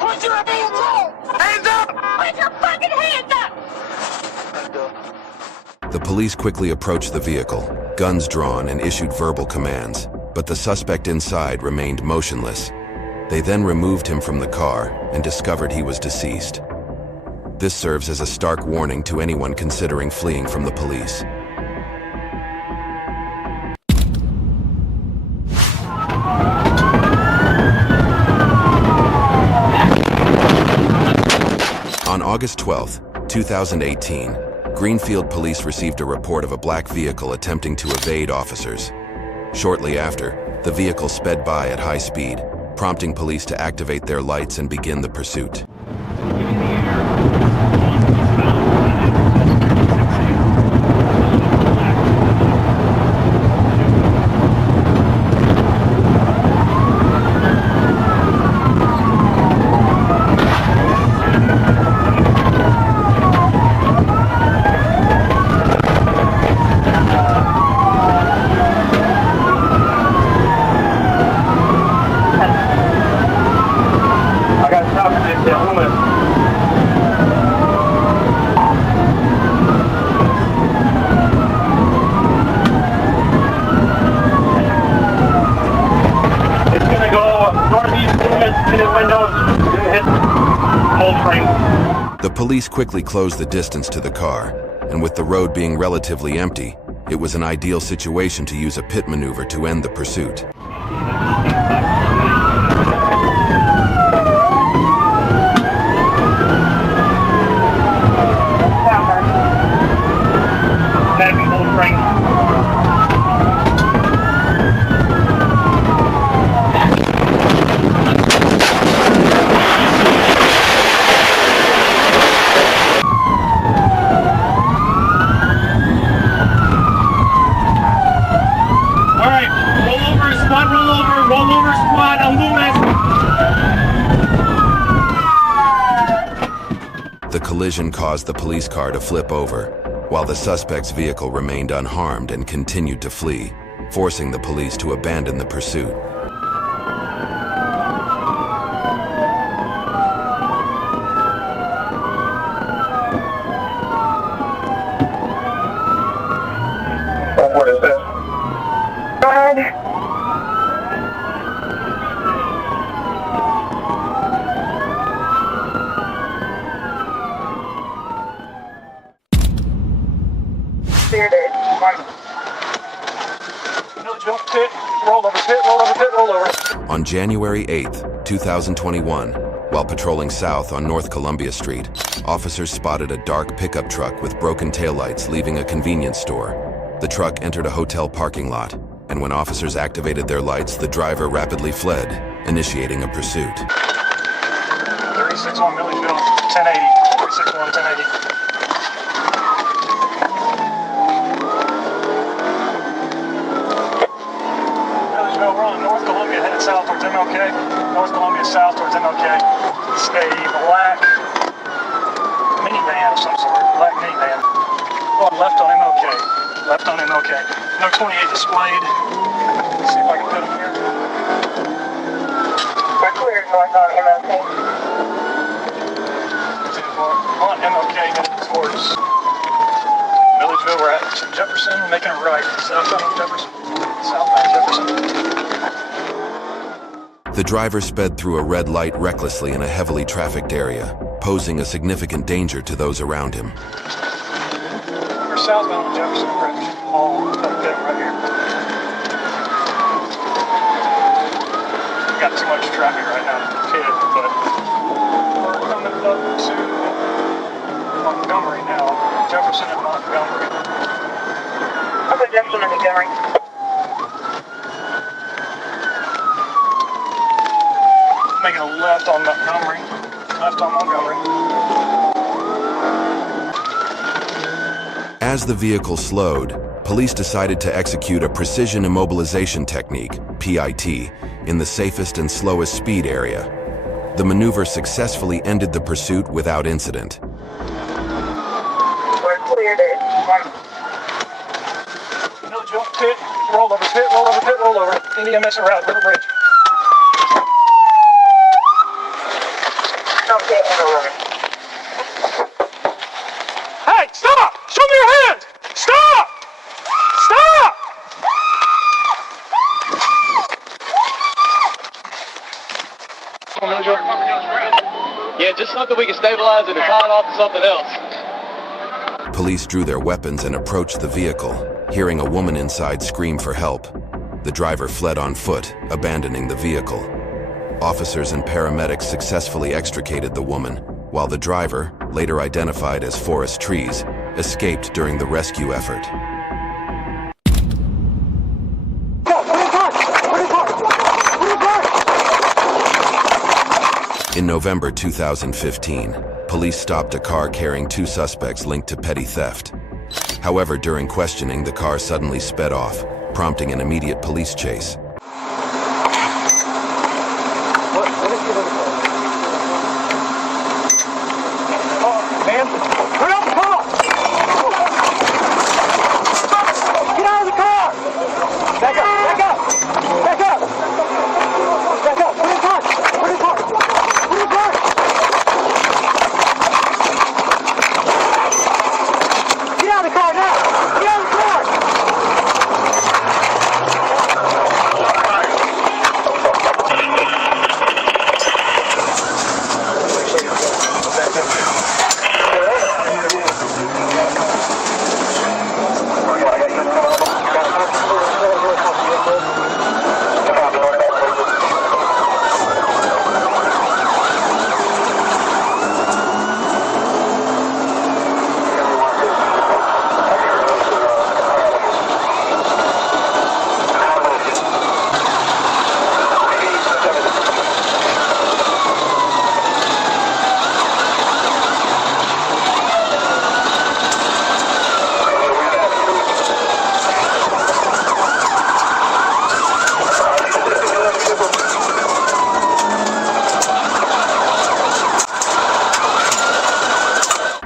Put your hands up! Hands up! Put your fucking hands up! The police quickly approached the vehicle, guns drawn, and issued verbal commands, but the suspect inside remained motionless. They then removed him from the car and discovered he was deceased. This serves as a stark warning to anyone considering fleeing from the police. On August 12, 2018, Greenfield police received a report of a black vehicle attempting to evade officers. Shortly after, the vehicle sped by at high speed, prompting police to activate their lights and begin the pursuit. The police quickly closed the distance to the car, and with the road being relatively empty, it was an ideal situation to use a pit maneuver to end the pursuit. The collision caused the police car to flip over, while the suspect's vehicle remained unharmed and continued to flee, forcing the police to abandon the pursuit. What is this? Go ahead. On January 8, 2021, while patrolling south on North Columbia Street, officers spotted a dark pickup truck with broken taillights leaving a convenience store. The truck entered a hotel parking lot, and when officers activated their lights, the driver rapidly fled, initiating a pursuit. 361 Milledgeville, 1080. 361 1080. We're on North Columbia headed south towards MLK. North Columbia south towards MLK. It's a black minivan of some sort. Black minivan. Going left on MLK. Left on MLK. No 28 displayed. Let's see if I can put him here. We're clear north on MLK. On MLK headed towards Milledgeville. We're at Jefferson, making a right. Southbound Jefferson. Southbound Jefferson. The driver sped through a red light recklessly in a heavily trafficked area, posing a significant danger to those around him. We're southbound on Jefferson Bridge. all tucked in right here. Got too much traffic right now to kid, but we're coming up to Montgomery now. Jefferson and Montgomery. Okay, Jefferson and Montgomery. Making a left on Montgomery. Left on Montgomery. As the vehicle slowed, police decided to execute a precision immobilization technique, PIT, in the safest and slowest speed area. The maneuver successfully ended the pursuit without incident. We're cleared it. No jump, pit, roll over, pit, roll over, pit, roll over. EMS route, River Bridge. Okay, over. Hey, stop! Show me your hands! Stop! Stop! Yeah, just something we can stabilize and tie it off to something else. Police drew their weapons and approached the vehicle, hearing a woman inside scream for help. The driver fled on foot, abandoning the vehicle. Officers and paramedics successfully extricated the woman, while the driver, later identified as Forest Trees, escaped during the rescue effort. In November 2015, police stopped a car carrying 2 suspects linked to petty theft. However, during questioning, the car suddenly sped off, prompting an immediate police chase.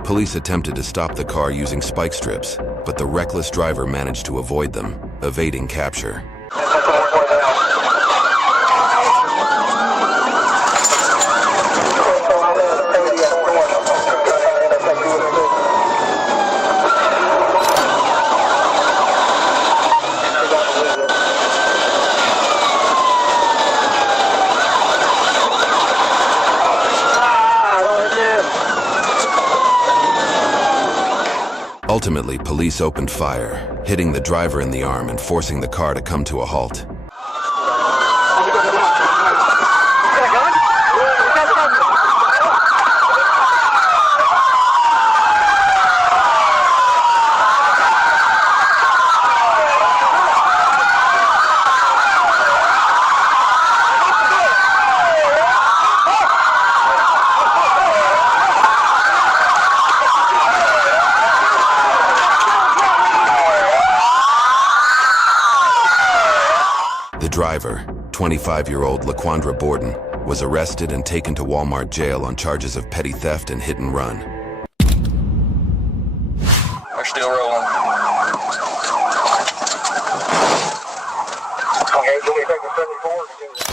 Police attempted to stop the car using spike strips, but the reckless driver managed to avoid them, evading capture. Ultimately, police opened fire, hitting the driver in the arm and forcing the car to come to a halt. The driver, 25-year-old Laquandra Borden, was arrested and taken to Walmart jail on charges of petty theft and hit and run. We're still rolling.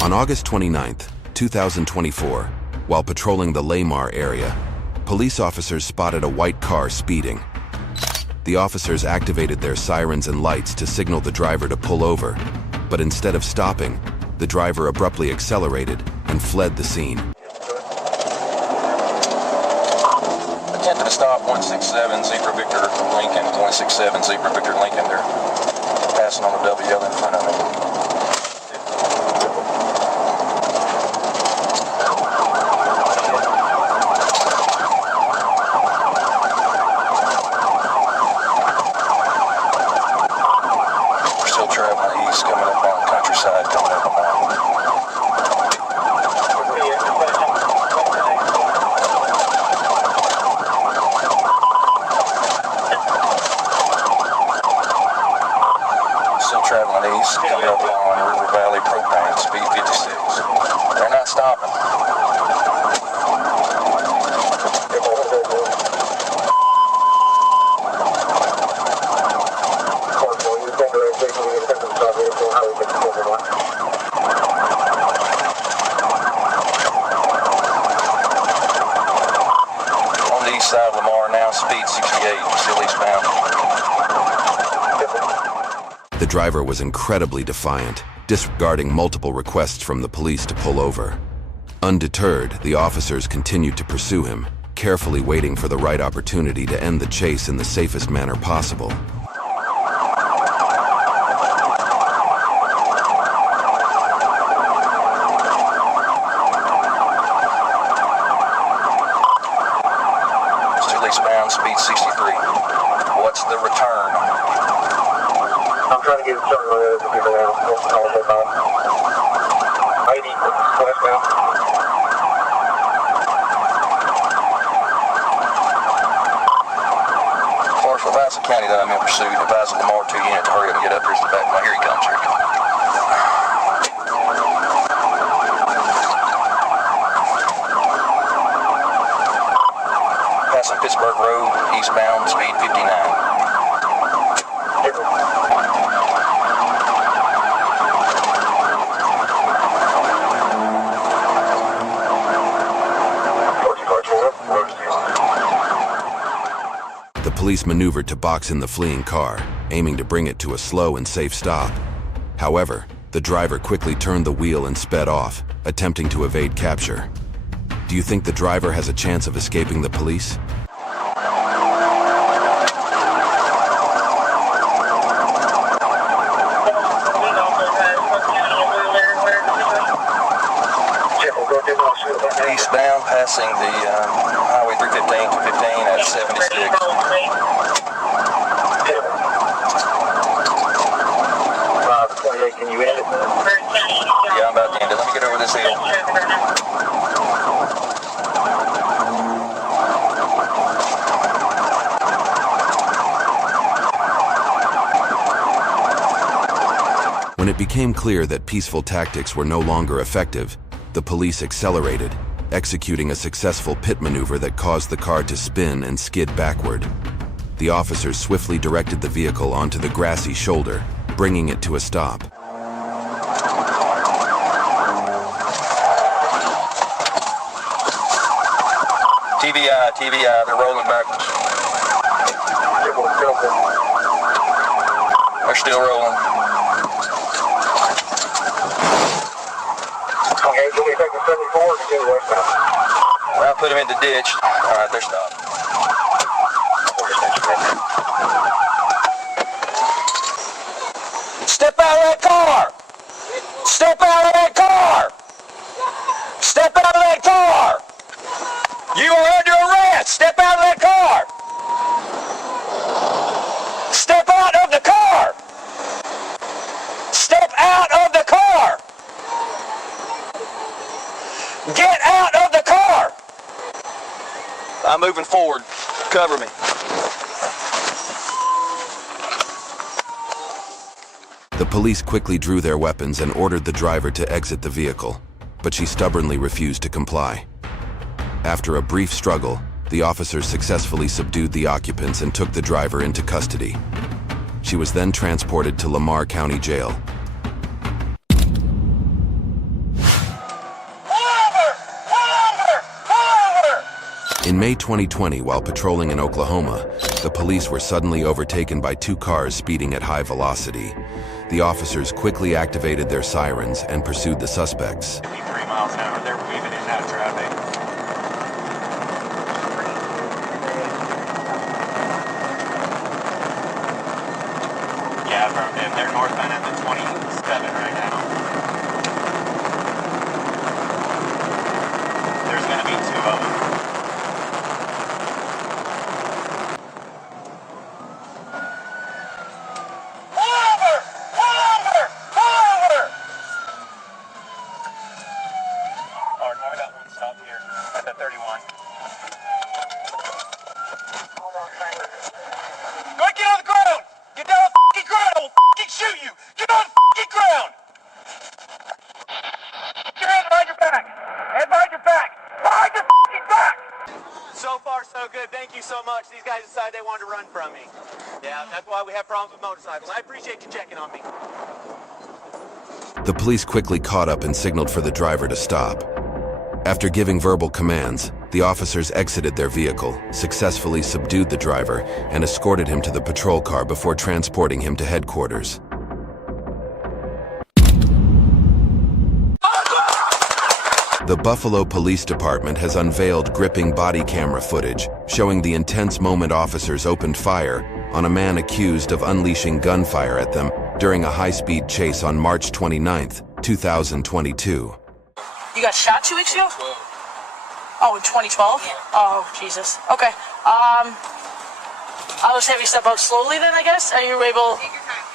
On August 29, 2024, while patrolling the Lamar area, police officers spotted a white car speeding. The officers activated their sirens and lights to signal the driver to pull over, but instead of stopping, the driver abruptly accelerated and fled the scene. attempted to stop 167 Zebra Victor Lincoln. 167 Zebra Victor Lincoln. They're passing on the WL in front of me. We're still traveling east, coming up on Countryside, coming up on traveling east, coming up on River Valley Propane, speed 56. They're not stopping. On the east side of Lamar now, speed 68, still eastbound. The driver was incredibly defiant, disregarding multiple requests from the police to pull over. Undeterred, the officers continued to pursue him, carefully waiting for the right opportunity to end the chase in the safest manner possible. Still eastbound, speed 63. What's the return? I'm trying to get it started on the other people now. ID, westbound. For Basil County that I'm in pursuit, advise the Lamar 2 unit to hurry up and get up here to the back. Now, here he comes, here he comes. Passing Pittsburgh Road, eastbound, speed 59. The police maneuvered to box in the fleeing car, aiming to bring it to a slow and safe stop. However, the driver quickly turned the wheel and sped off, attempting to evade capture. Do you think the driver has a chance of escaping the police? Eastbound, passing the Highway 315 to 15 at 76. Can you end it? Yeah, I'm about to end it. Let me get over this hill. When it became clear that peaceful tactics were no longer effective, the police accelerated, executing a successful pit maneuver that caused the car to spin and skid backward. The officers swiftly directed the vehicle onto the grassy shoulder, bringing it to a stop. TVI, they're rolling backwards. They're still rolling. Okay, can we take the 74 and get westbound? I'll put them in the ditch. All right, they're stopped. Step out of that car! Step out of that car! Step out of that car! You are under arrest! Step out of that car! Step out of the car! Step out of the car! Get out of the car! I'm moving forward. Cover me. The police quickly drew their weapons and ordered the driver to exit the vehicle, but she stubbornly refused to comply. After a brief struggle, the officers successfully subdued the occupants and took the driver into custody. She was then transported to Lamar County Jail. In May 2020, while patrolling in Oklahoma, the police were suddenly overtaken by two cars speeding at high velocity. The officers quickly activated their sirens and pursued the suspects. 3 miles an hour, they're weaving in that traffic. northbound at the 27 right now. There's going to be 2 of them. Pull over! Pull over! Pull over! Oh, now I got one stop here at the 31. Go get on the ground! Get down on the fucking ground! I will fucking shoot you! Get on the fucking ground! Get your hands behind your back! Hands behind your back! Behind your fucking back! So far, so good. Thank you so much. These guys decided they wanted to run from me. Yeah, that's why we have problems with motorcycles. I appreciate you checking on me. The police quickly caught up and signaled for the driver to stop. After giving verbal commands, the officers exited their vehicle, successfully subdued the driver, and escorted him to the patrol car before transporting him to headquarters. The Buffalo Police Department has unveiled gripping body camera footage showing the intense moment officers opened fire on a man accused of unleashing gunfire at them during a high-speed chase on March 29th, 2022. You got shot 2 weeks ago? Oh, in 2012? Oh, Jesus. Okay. I'll just have you step out slowly then, I guess? Are you able...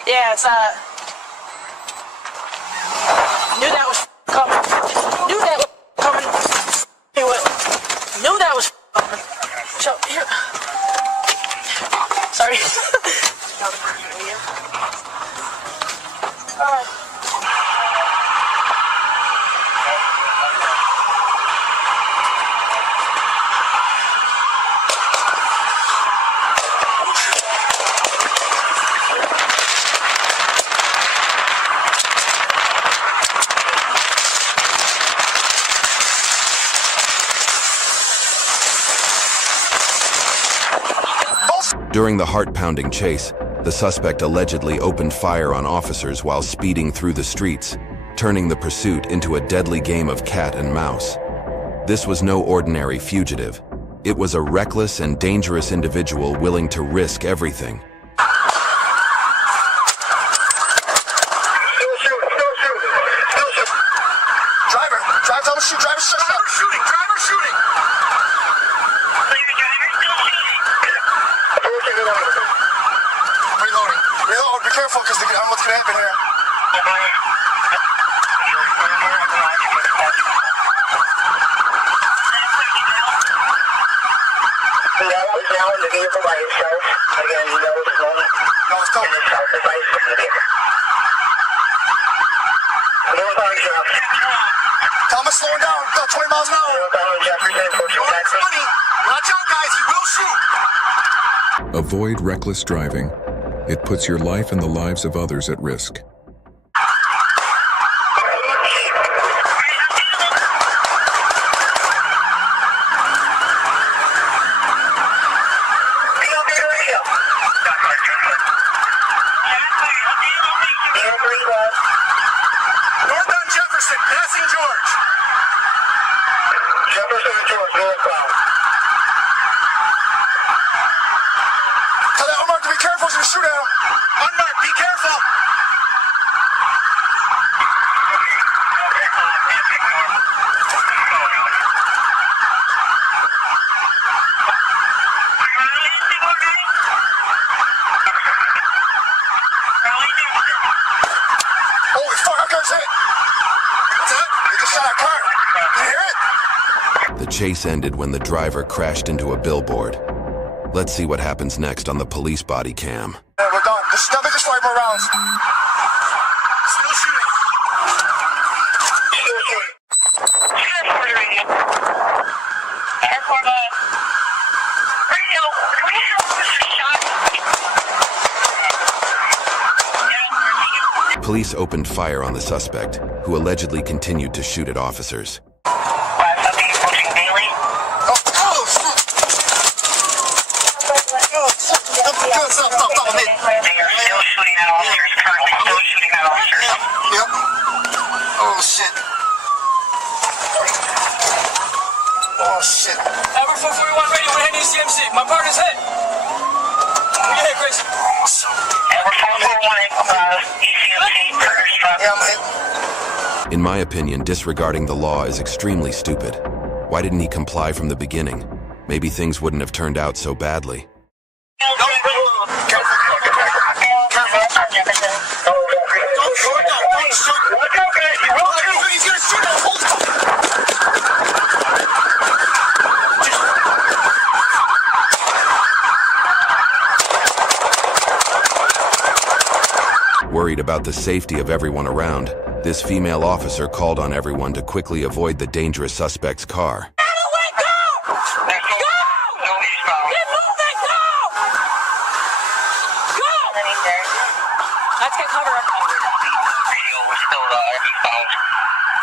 Yeah, it's, Knew that was coming. Knew that was coming. Knew that was coming. So, here. Sorry. During the heart-pounding chase, the suspect allegedly opened fire on officers while speeding through the streets, turning the pursuit into a deadly game of cat and mouse. This was no ordinary fugitive. It was a reckless and dangerous individual willing to risk everything. Avoid reckless driving. It puts your life and the lives of others at risk. Northbound Jefferson, passing George. Jefferson and George, northbound. Tell that Unmarked to be careful, he's gonna shoot at him. Unmarked, be careful. Holy fuck, how goes it? What's that? They just shot a car. Did you hear it? The chase ended when the driver crashed into a billboard. Let's see what happens next on the police body cam. Yeah, we're done. Just 5 more rounds. Still shooting. Still shooting. Transport radio. Airport radio. Police opened fire on the suspect, who allegedly continued to shoot at officers. My partner's hit. Go ahead, Grace. And we're 441 ECM. In my opinion, disregarding the law is extremely stupid. Why didn't he comply from the beginning? Maybe things wouldn't have turned out so badly. Worried about the safety of everyone around, this female officer called on everyone to quickly avoid the dangerous suspect's car. Let's get cover.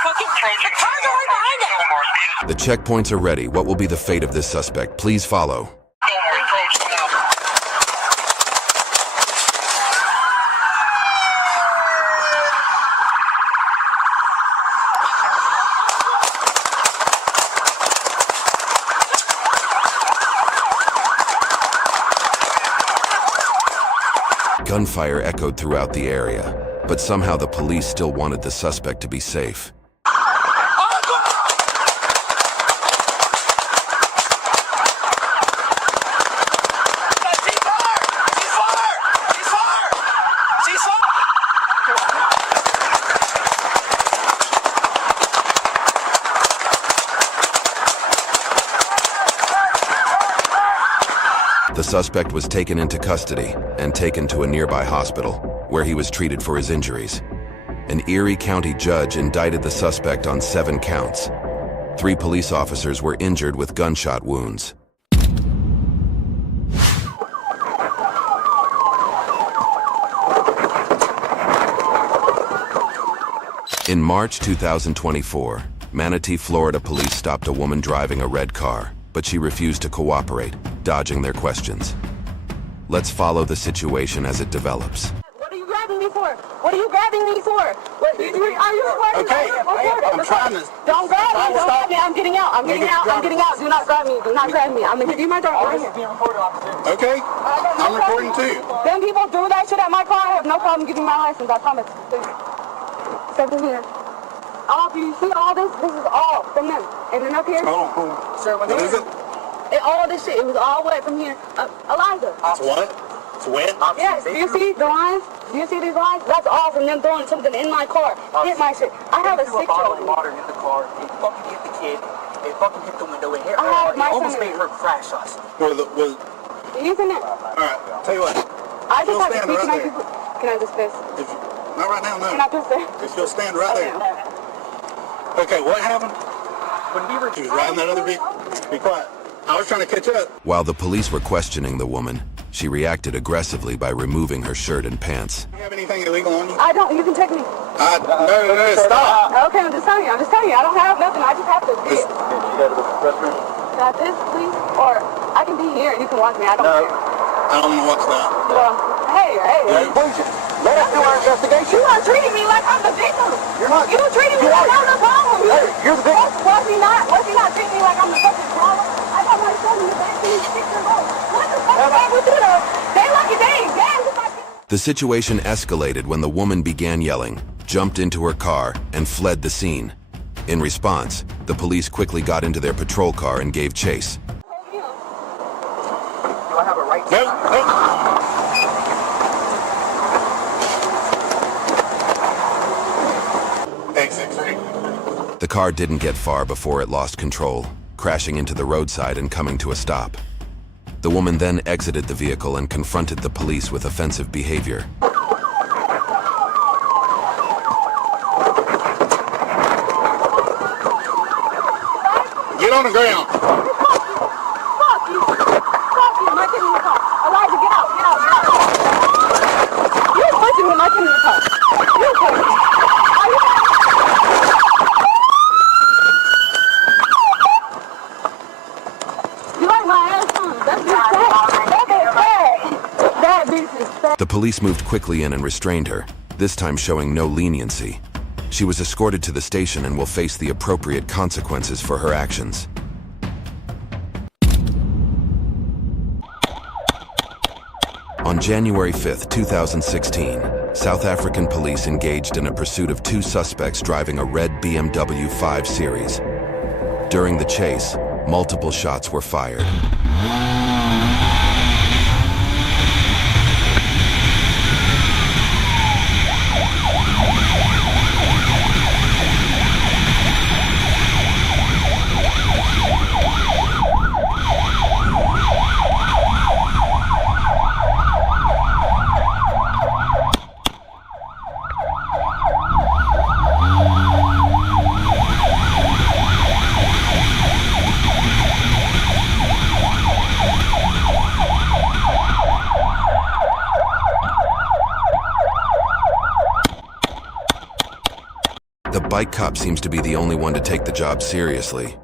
The car's right behind us. The checkpoints are ready. What will be the fate of this suspect? Please follow. Gunfire echoed throughout the area, but somehow the police still wanted the suspect to be safe. The suspect was taken into custody and taken to a nearby hospital, where he was treated for his injuries. An Erie County judge indicted the suspect on 7 counts. 3 police officers were injured with gunshot wounds. In March 2024, Manatee, Florida police stopped a woman driving a red car, but she refused to cooperate, dodging their questions. Let's follow the situation as it develops. What are you grabbing me for? What are you grabbing me for? What, are you recording? Okay, I'm trying to... Don't grab me, don't grab me, I'm getting out, I'm getting out, I'm getting out. Do not grab me, do not grab me. I'm gonna give you my driver right here. Okay, I'm recording too. Them people do that shit at my car, I have no problem giving my license, I promise. Step in here. All of you see all this? This is all from them. And then up here. Hold on. Sir, what is it? All this shit, it was all wet from here. Eliza. It's what? It's wet? Yes, do you see the lines? Do you see these lines? That's all from them throwing something in my car. Hit my shit. I have a 6-year-old. Water in the car. It fucking hit the kid. It fucking hit the window. It hit I have my almost son made her crash us. Using it. Alright, tell you what. I just have to stand speak. right Can I just piss? Not right now, no. Can I piss there? If you'll stand right there. Okay, what happened? When we were She was riding that other vehicle. Be quiet. I was trying to catch up. While the police were questioning the woman, she reacted aggressively by removing her shirt and pants. Do you have anything illegal on you? I don't. You can take me. No, stop. Okay, I'm just telling you. I don't have nothing. I just have to piss. Can you go to the restroom? Can I piss, please? Or I can be here and you can watch me. I don't care. I don't know what's that. Well, hey. Let us do our investigation. You are treating me like I'm the victim. You're not. You treating me like I'm the problem. Hey, you're the victim. Was he not treating me like I'm the fucking problem? I got my son in the back. He's 6 years old. What the fuck is wrong with you though? They lucky days. The situation escalated when the woman began yelling, jumped into her car, and fled the scene. In response, the police quickly got into their patrol car and gave chase. Do I have a right to... No. The car didn't get far before it lost control, crashing into the roadside and coming to a stop. The woman then exited the vehicle and confronted the police with offensive behavior. Get on the ground. Fuck you. My kid in the car. Elijah, get out. You're punching me, my kid in the car. You're punching me. You like my ass, huh? That bitch is fat. The police moved quickly in and restrained her, this time showing no leniency. She was escorted to the station and will face the appropriate consequences for her actions. On On January 5, 2016, South African police engaged in a pursuit of two suspects driving a red BMW 5 Series. During the chase, multiple shots were fired. The bike cop seems to be the only one to take the job seriously.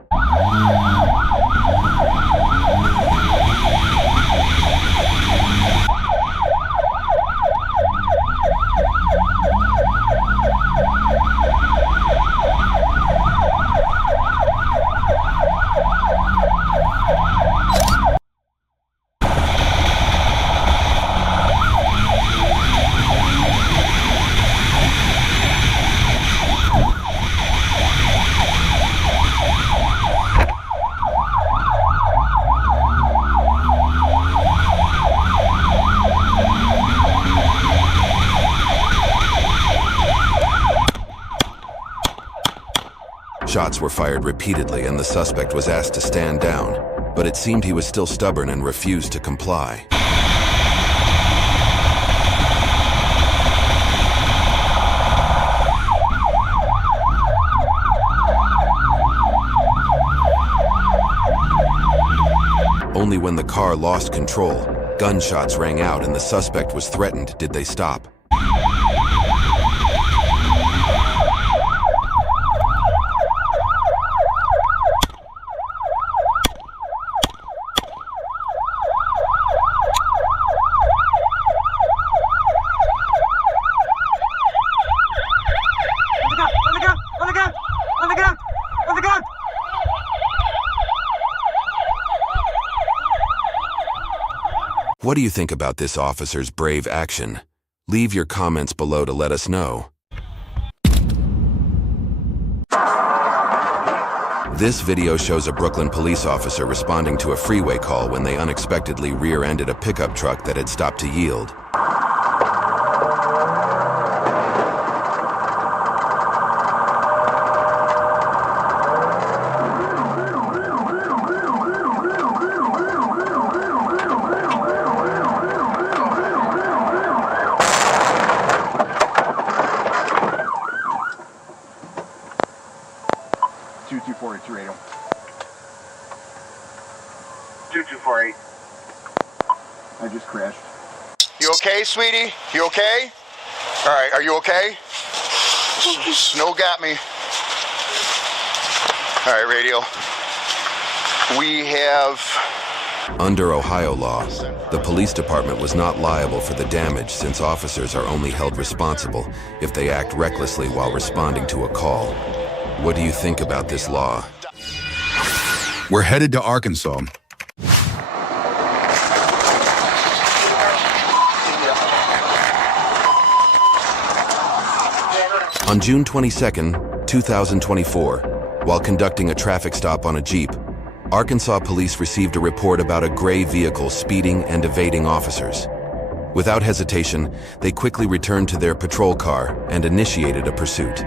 Shots were fired repeatedly and the suspect was asked to stand down, but it seemed he was still stubborn and refused to comply. Only when the car lost control, gunshots rang out and the suspect was threatened did they stop. What do you think about this officer's brave action? Leave your comments below to let us know. This video shows a Brooklyn police officer responding to a freeway call when they unexpectedly rear-ended a pickup truck that had stopped to yield. Radio. 2248. I just crashed. You okay, sweetie? You okay? All right, are you okay? Snow got me. All right, radio. We have... Under Ohio law, the police department was not liable for the damage since officers are only held responsible if they act recklessly while responding to a call. What do you think about this law? We're headed to Arkansas. On June 22, 2024, while conducting a traffic stop on a Jeep, Arkansas police received a report about a gray vehicle speeding and evading officers. Without hesitation, they quickly returned to their patrol car and initiated a pursuit.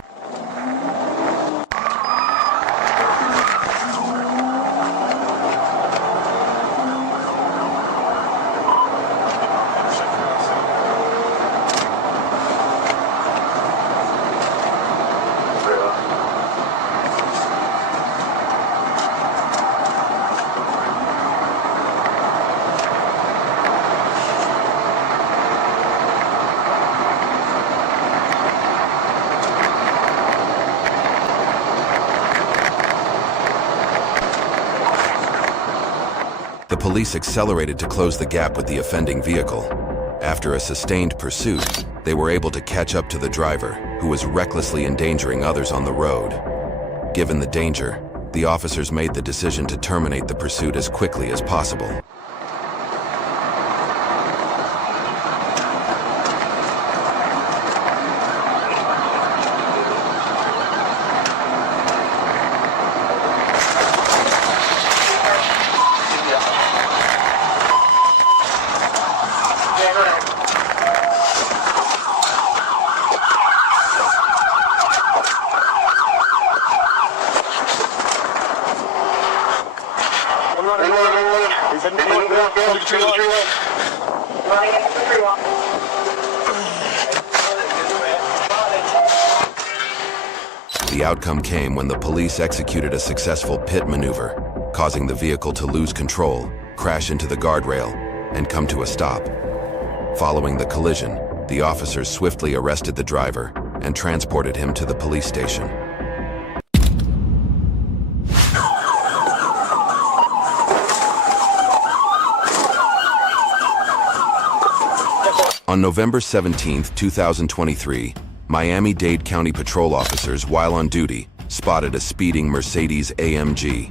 The police accelerated to close the gap with the offending vehicle. After a sustained pursuit, they were able to catch up to the driver, who was recklessly endangering others on the road. Given the danger, the officers made the decision to terminate the pursuit as quickly as possible. Heading toward the tree line. Running into the tree line. The outcome came when the police executed a successful pit maneuver, causing the vehicle to lose control, crash into the guardrail, and come to a stop. Following the collision, the officers swiftly arrested the driver and transported him to the police station. On November 17, 2023, Miami-Dade County Patrol officers, while on duty, spotted a speeding Mercedes-AMG.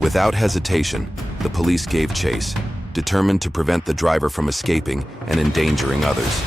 Without hesitation, the police gave chase, determined to prevent the driver from escaping and endangering others.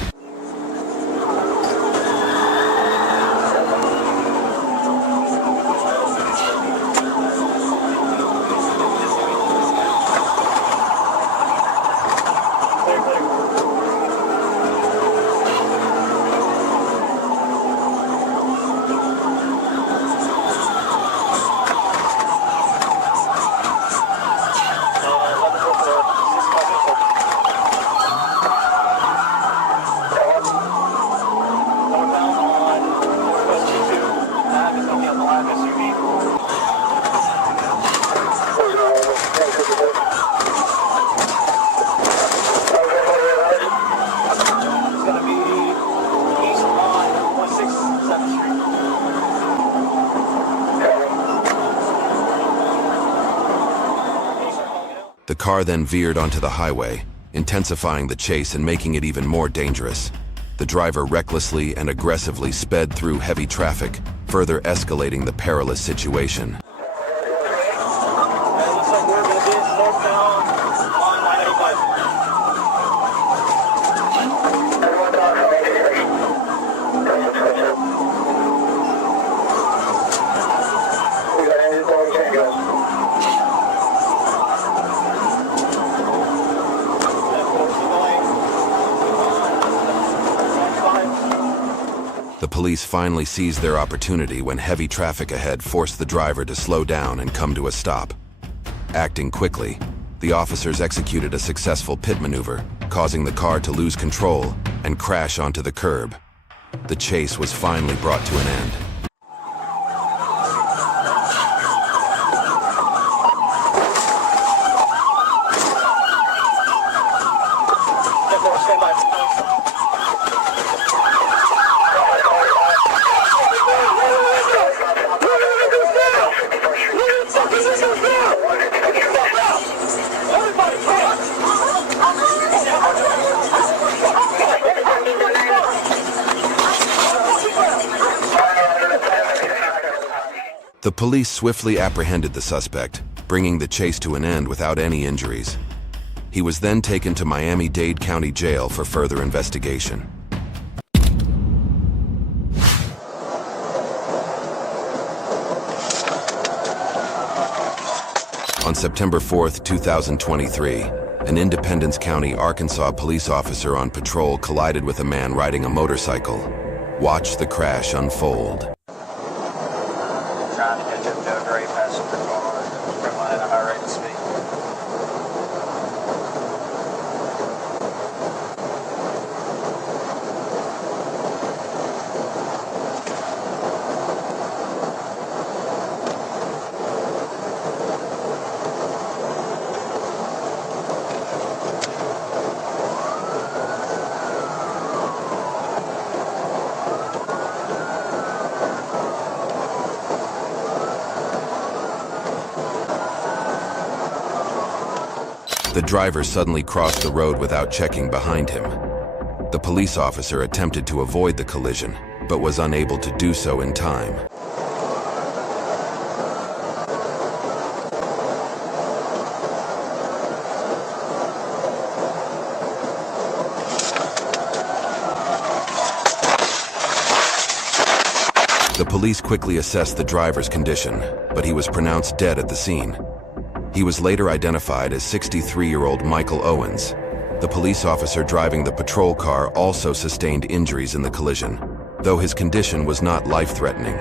The car then veered onto the highway, intensifying the chase and making it even more dangerous. The driver recklessly and aggressively sped through heavy traffic, further escalating the perilous situation. The police finally seized their opportunity when heavy traffic ahead forced the driver to slow down and come to a stop. Acting quickly, the officers executed a successful pit maneuver, causing the car to lose control and crash onto the curb. The chase was finally brought to an end. The police swiftly apprehended the suspect, bringing the chase to an end without any injuries. He was then taken to Miami-Dade County Jail for further investigation. On September 4, 2023, an Independence County, Arkansas police officer on patrol collided with a man riding a motorcycle. Watch the crash unfold. Trying to catch up to a gray passenger car going at a high rate of speed. The driver suddenly crossed the road without checking behind him. The police officer attempted to avoid the collision, but was unable to do so in time. The police quickly assessed the driver's condition, but he was pronounced dead at the scene. He was later identified as 63-year-old Michael Owens. The police officer driving the patrol car also sustained injuries in the collision, though his condition was not life-threatening.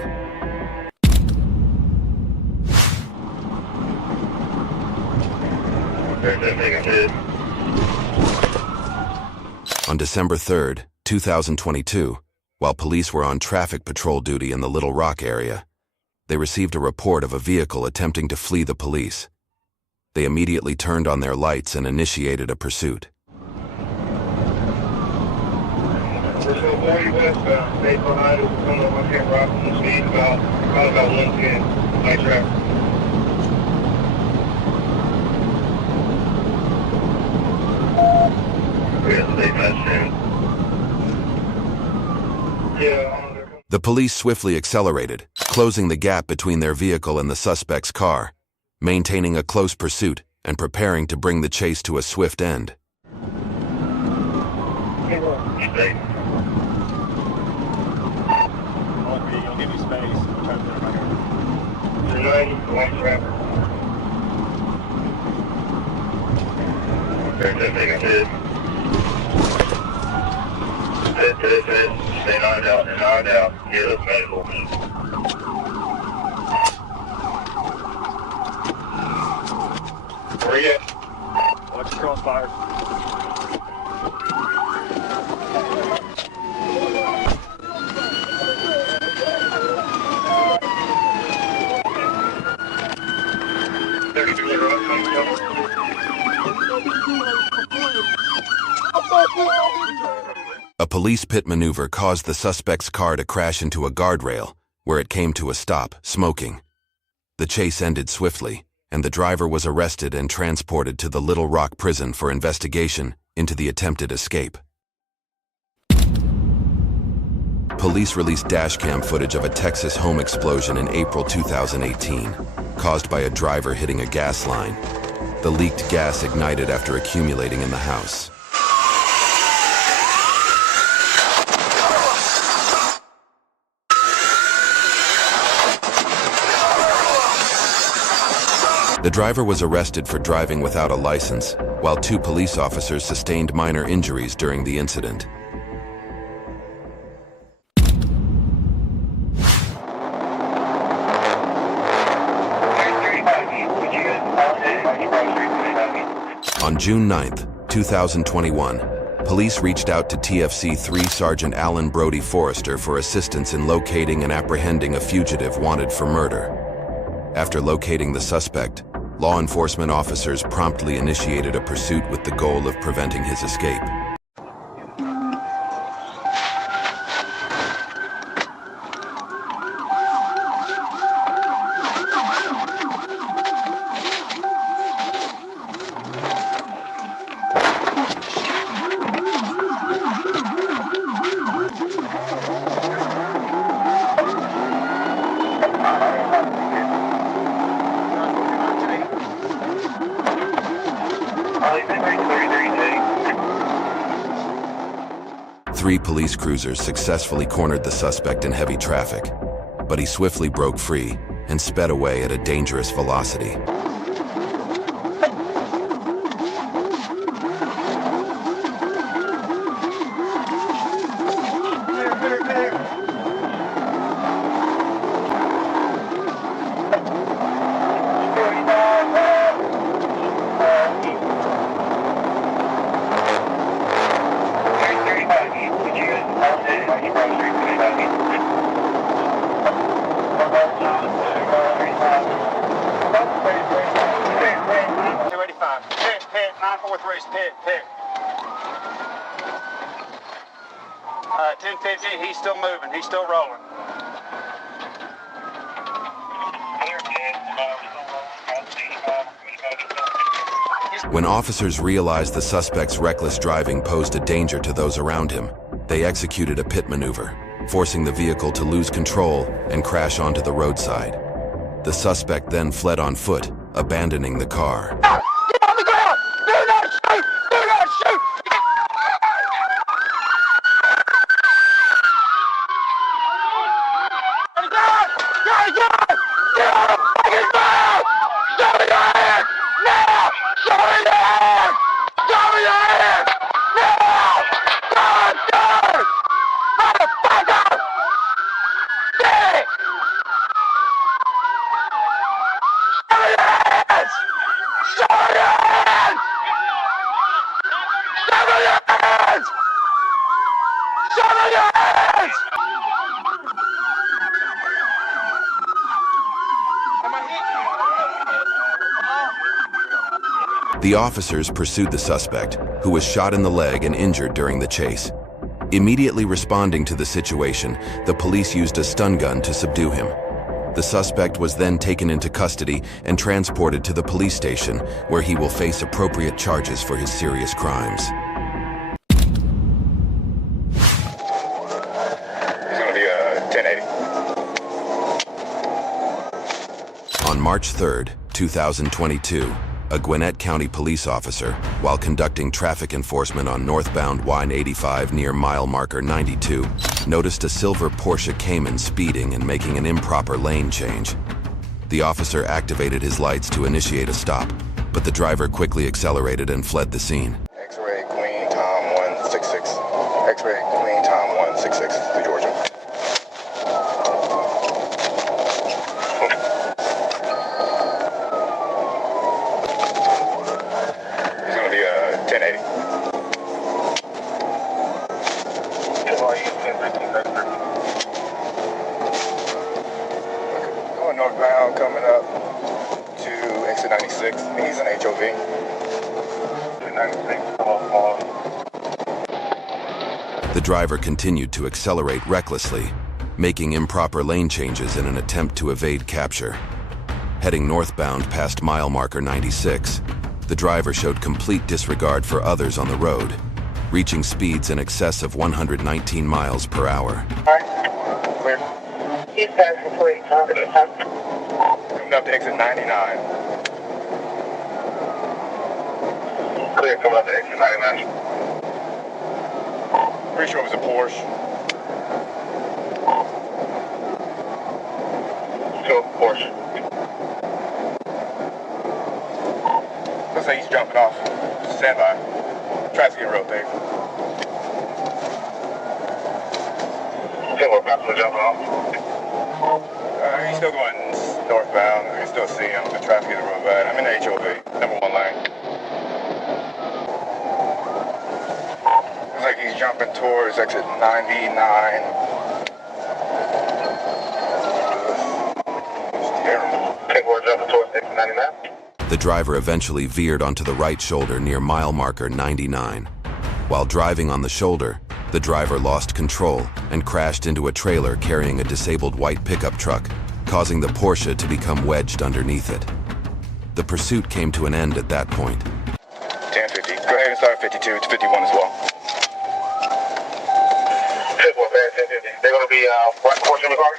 On December 3rd, 2022, while police were on traffic patrol duty in the Little Rock area, they received a report of a vehicle attempting to flee the police. They immediately turned on their lights and initiated a pursuit. We're still 40 westbound, stay behind us, coming up on Camp Rock, and speed about 110, light traffic. The police swiftly accelerated, closing the gap between their vehicle and the suspect's car, maintaining a close pursuit and preparing to bring the chase to a swift end. Give me space. I'm trying to put it right here. White traffic. Stay knocked out. Yeah, that's medical. Where you at? Watch your crossfire. A police pit maneuver caused the suspect's car to crash into a guardrail, where it came to a stop, smoking. The chase ended swiftly, and the driver was arrested and transported to the Little Rock prison for investigation into the attempted escape. Police released dashcam footage of a Texas home explosion in April 2018, caused by a driver hitting a gas line. The leaked gas ignited after accumulating in the house. The driver was arrested for driving without a license, while 2 police officers sustained minor injuries during the incident. On June 9, 2021, police reached out to TFC 3 Sergeant Alan Brody Forrester for assistance in locating and apprehending a fugitive wanted for murder. After locating the suspect, law enforcement officers promptly initiated a pursuit with the goal of preventing his escape. Three police cruisers successfully cornered the suspect in heavy traffic, but he swiftly broke free and sped away at a dangerous velocity. Pit. 1050, he's still moving, he's still rolling. When officers realized the suspect's reckless driving posed a danger to those around him, they executed a pit maneuver, forcing the vehicle to lose control and crash onto the roadside. The suspect then fled on foot, abandoning the car. Get on the ground! Do not shoot! Do not shoot! Get on the fucking ground! Show me your hand! Now! Show me your hand! Show me your hand! Now! God damn! Motherfucker! Get it! Show me your hands! Show me The officers pursued the suspect, who was shot in the leg and injured during the chase. Immediately responding to the situation, the police used a stun gun to subdue him. The suspect was then taken into custody and transported to the police station, where he will face appropriate charges for his serious crimes. It's gonna be a 1080. On March 3rd, 2022, a Gwinnett County police officer, while conducting traffic enforcement on northbound Y85 near mile marker 92, noticed a silver Porsche Cayman speeding and making an improper lane change. The officer activated his lights to initiate a stop, but the driver quickly accelerated and fled the scene. X-ray Queen Tom 166. X-ray Queen Tom 166 to Georgia. It's gonna be a 1080. Going northbound, coming up to exit 96. He's an HOV. 96. The driver continued to accelerate recklessly, making improper lane changes in an attempt to evade capture. Heading northbound past mile marker 96, the driver showed complete disregard for others on the road, reaching speeds in excess of 119 miles per hour. Clear. He's passing for you, Tom. Coming up to exit 99. Clear, coming up to exit 99. Pretty sure it was a Porsche. Still Porsche. Looks like he's jumping off. Stand by. Tries to get real thick. Still we're about to jump off. He's still going northbound. I can still see him. The traffic is real bad. I'm in the HOV, number 1 lane. Looks like he's jumping towards exit 99. It's terrible. I think we're jumping towards exit 99. The driver eventually veered onto the right shoulder near mile marker 99. While driving on the shoulder, the driver lost control and crashed into a trailer carrying a disabled white pickup truck, causing the Porsche to become wedged underneath it. The pursuit came to an end at that point. 1050. Go ahead and start 52 to 51 as well. They're going to be what portion of the car?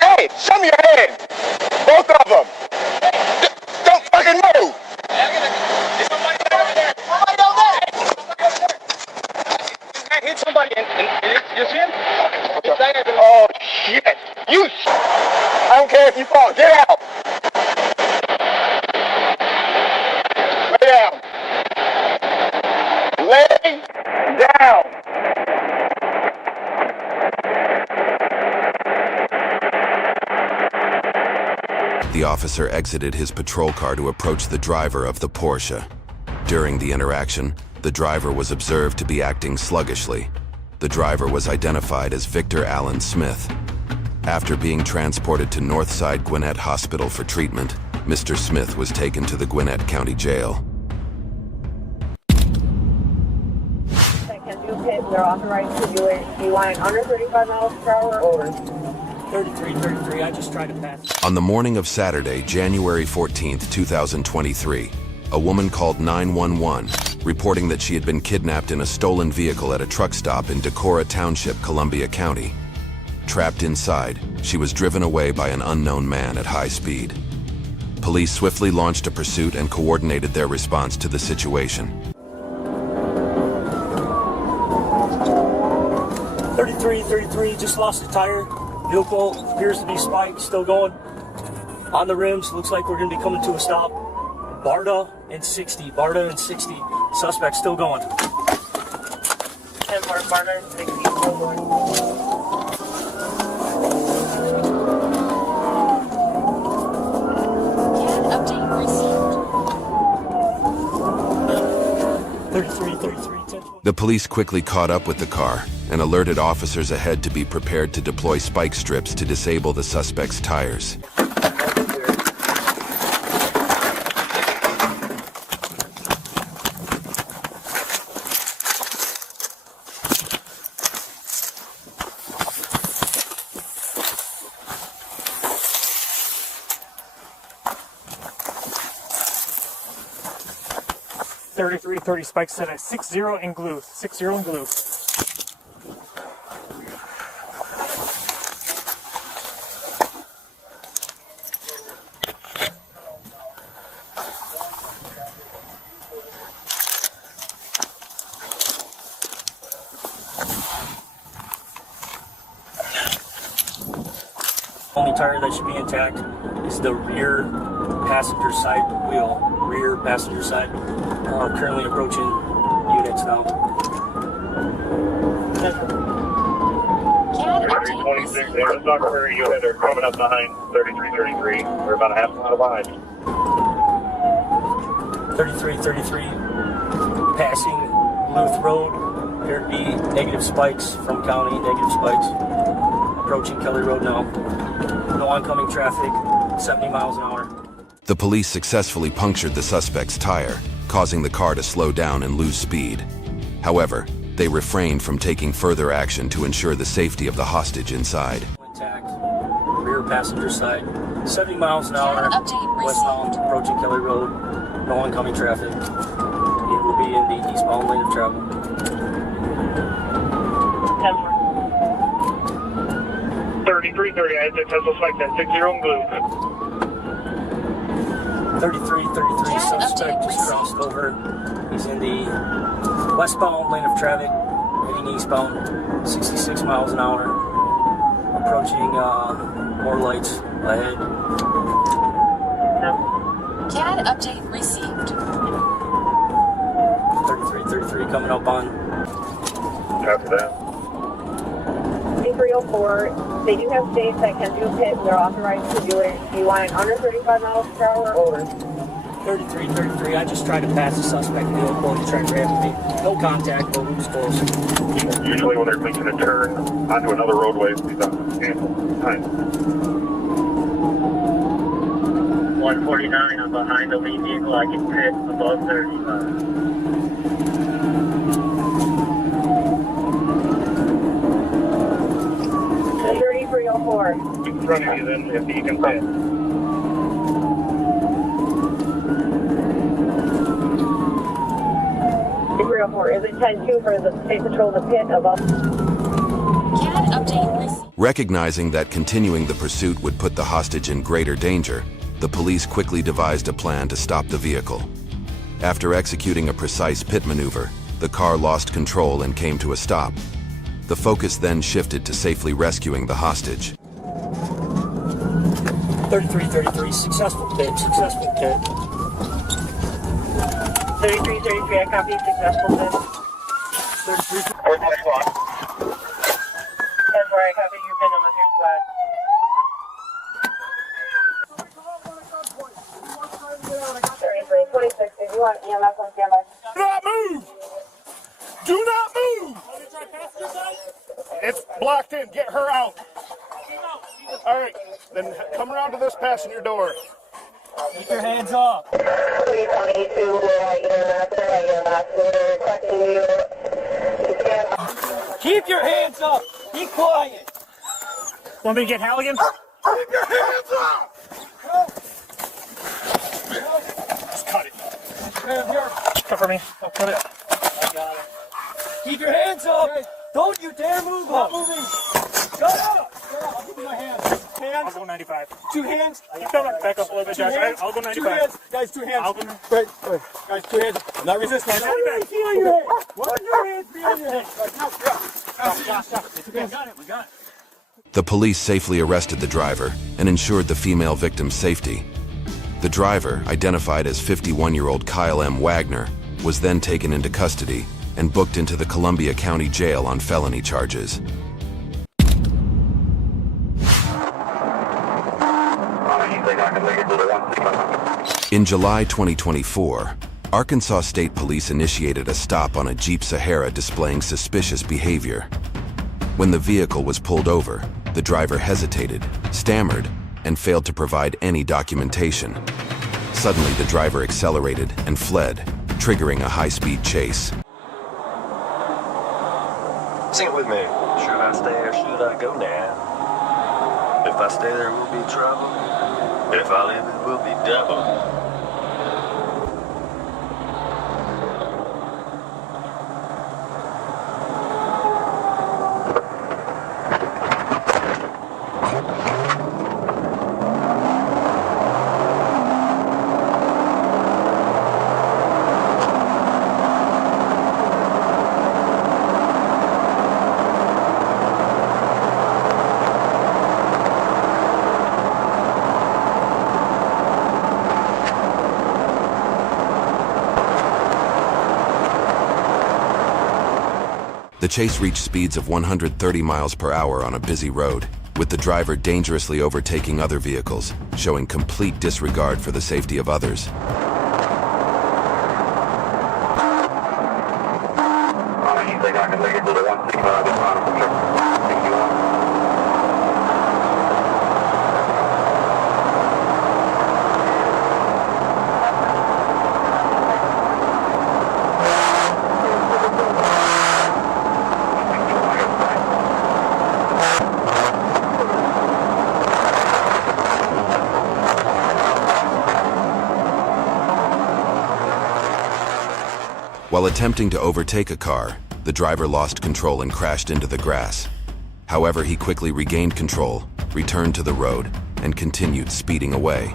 Hey, show me your hand. Both of them. Don't fucking move. Hit somebody and you see him? Oh shit! You! I don't care if you fall. Get out! Lay down. Lay down. The officer exited his patrol car to approach the driver of the Porsche. During the interaction, the driver was observed to be acting sluggishly. The driver was identified as Victor Allen Smith. After being transported to Northside Gwinnett Hospital for treatment, Mr. Smith was taken to the Gwinnett County Jail. They're authorized to do it. Do you want it under 35 miles per hour or over? 33, I just tried to pass. On the morning of Saturday, January 14th, 2023, a woman called 911, reporting that she had been kidnapped in a stolen vehicle at a truck stop in Decorah Township, Columbia County. Trapped inside, she was driven away by an unknown man at high speed. Police swiftly launched a pursuit and coordinated their response to the situation. 33, just lost a tire. Vehicle appears to be spiked, still going. On the rims, looks like we're going to be coming to a stop. Barda and 60. Suspect still going. 10 more Barda and 60, still going. Update received. 33, 1020. The police quickly caught up with the car and alerted officers ahead to be prepared to deploy spike strips to disable the suspect's tires. 3330 spikes set at 6-0 in glue. 6-0 in glue. Only tire that should be intact is the rear passenger side wheel. Rear passenger side. Currently approaching units now. 26, Arizona Prairie, you are coming up behind 3333. We're about a half mile behind. 3333 passing Luth Road. There to be negative spikes from county, negative spikes. Approaching Kelly Road now. No oncoming traffic, 70 miles an hour. The police successfully punctured the suspect's tire, causing the car to slow down and lose speed. However, they refrained from taking further action to ensure the safety of the hostage inside. Intact. Rear passenger side, 70 miles an hour, westbound, approaching Kelly Road. No oncoming traffic. It will be in the eastbound lane of travel. 3330, I had the Tesla spike at 6-0 in glue. 3333 suspect just crossed over. He's in the westbound lane of traffic, heading eastbound, 66 miles an hour. Approaching more lights ahead. CAD update received. 3333 coming up on. After that. 304, they do have states that can do pit, they're authorized to do it. Do you want it under 35 miles per hour or? 3333, I just tried to pass the suspect vehicle to try to grab me. No contact, but we was close. Usually when they're making a turn onto another roadway, we don't cancel time. 149, I'm behind the lead vehicle, I can pit above 35. 3304. In front of you then, if you can pit. 304, is it 10-2 for the state patrol to pit above? CAD update received. Recognizing that continuing the pursuit would put the hostage in greater danger, the police quickly devised a plan to stop the vehicle. After executing a precise pit maneuver, the car lost control and came to a stop. The focus then shifted to safely rescuing the hostage. 3333, successful pit, successful pit. 3333, I copy, successful pit. 33. That's where I copy your pin number, here's flag. 26, if you want EMS on standby. Do not move! Do not move! It's blocked in. Get her out. All right, then come around to this passenger door. Keep your hands up. Keep your hands up. Be quiet. Want me to get Halligan? Keep your hands up! Just cut it. Cover me. I'll cut it. Keep your hands up. Don't you dare move up. Moving. Shut up. I'll give you my hands. I'll go 95. Two hands. You come back up a little bit, Josh. I'll go 95. Two hands. Guys, two hands. I'll go Right. Guys, two hands. I'm not resisting. What are your hands behind your head? What are your hands behind your head? We got it. We got it. The police safely arrested the driver and ensured the female victim's safety. The driver, identified as 51-year-old Kyle M. Wagner, was then taken into custody and booked into the Columbia County Jail on felony charges. In July 2024, Arkansas State Police initiated a stop on a Jeep Sahara displaying suspicious behavior. When the vehicle was pulled over, the driver hesitated, stammered, and failed to provide any documentation. Suddenly, the driver accelerated and fled, triggering a high-speed chase. Sing it with me. Should I stay or should I go now? If I stay, there will be trouble. If I leave, it will be double. The chase reached speeds of 130 miles per hour on a busy road, with the driver dangerously overtaking other vehicles, showing complete disregard for the safety of others. While attempting to overtake a car, the driver lost control and crashed into the grass. However, he quickly regained control, returned to the road, and continued speeding away.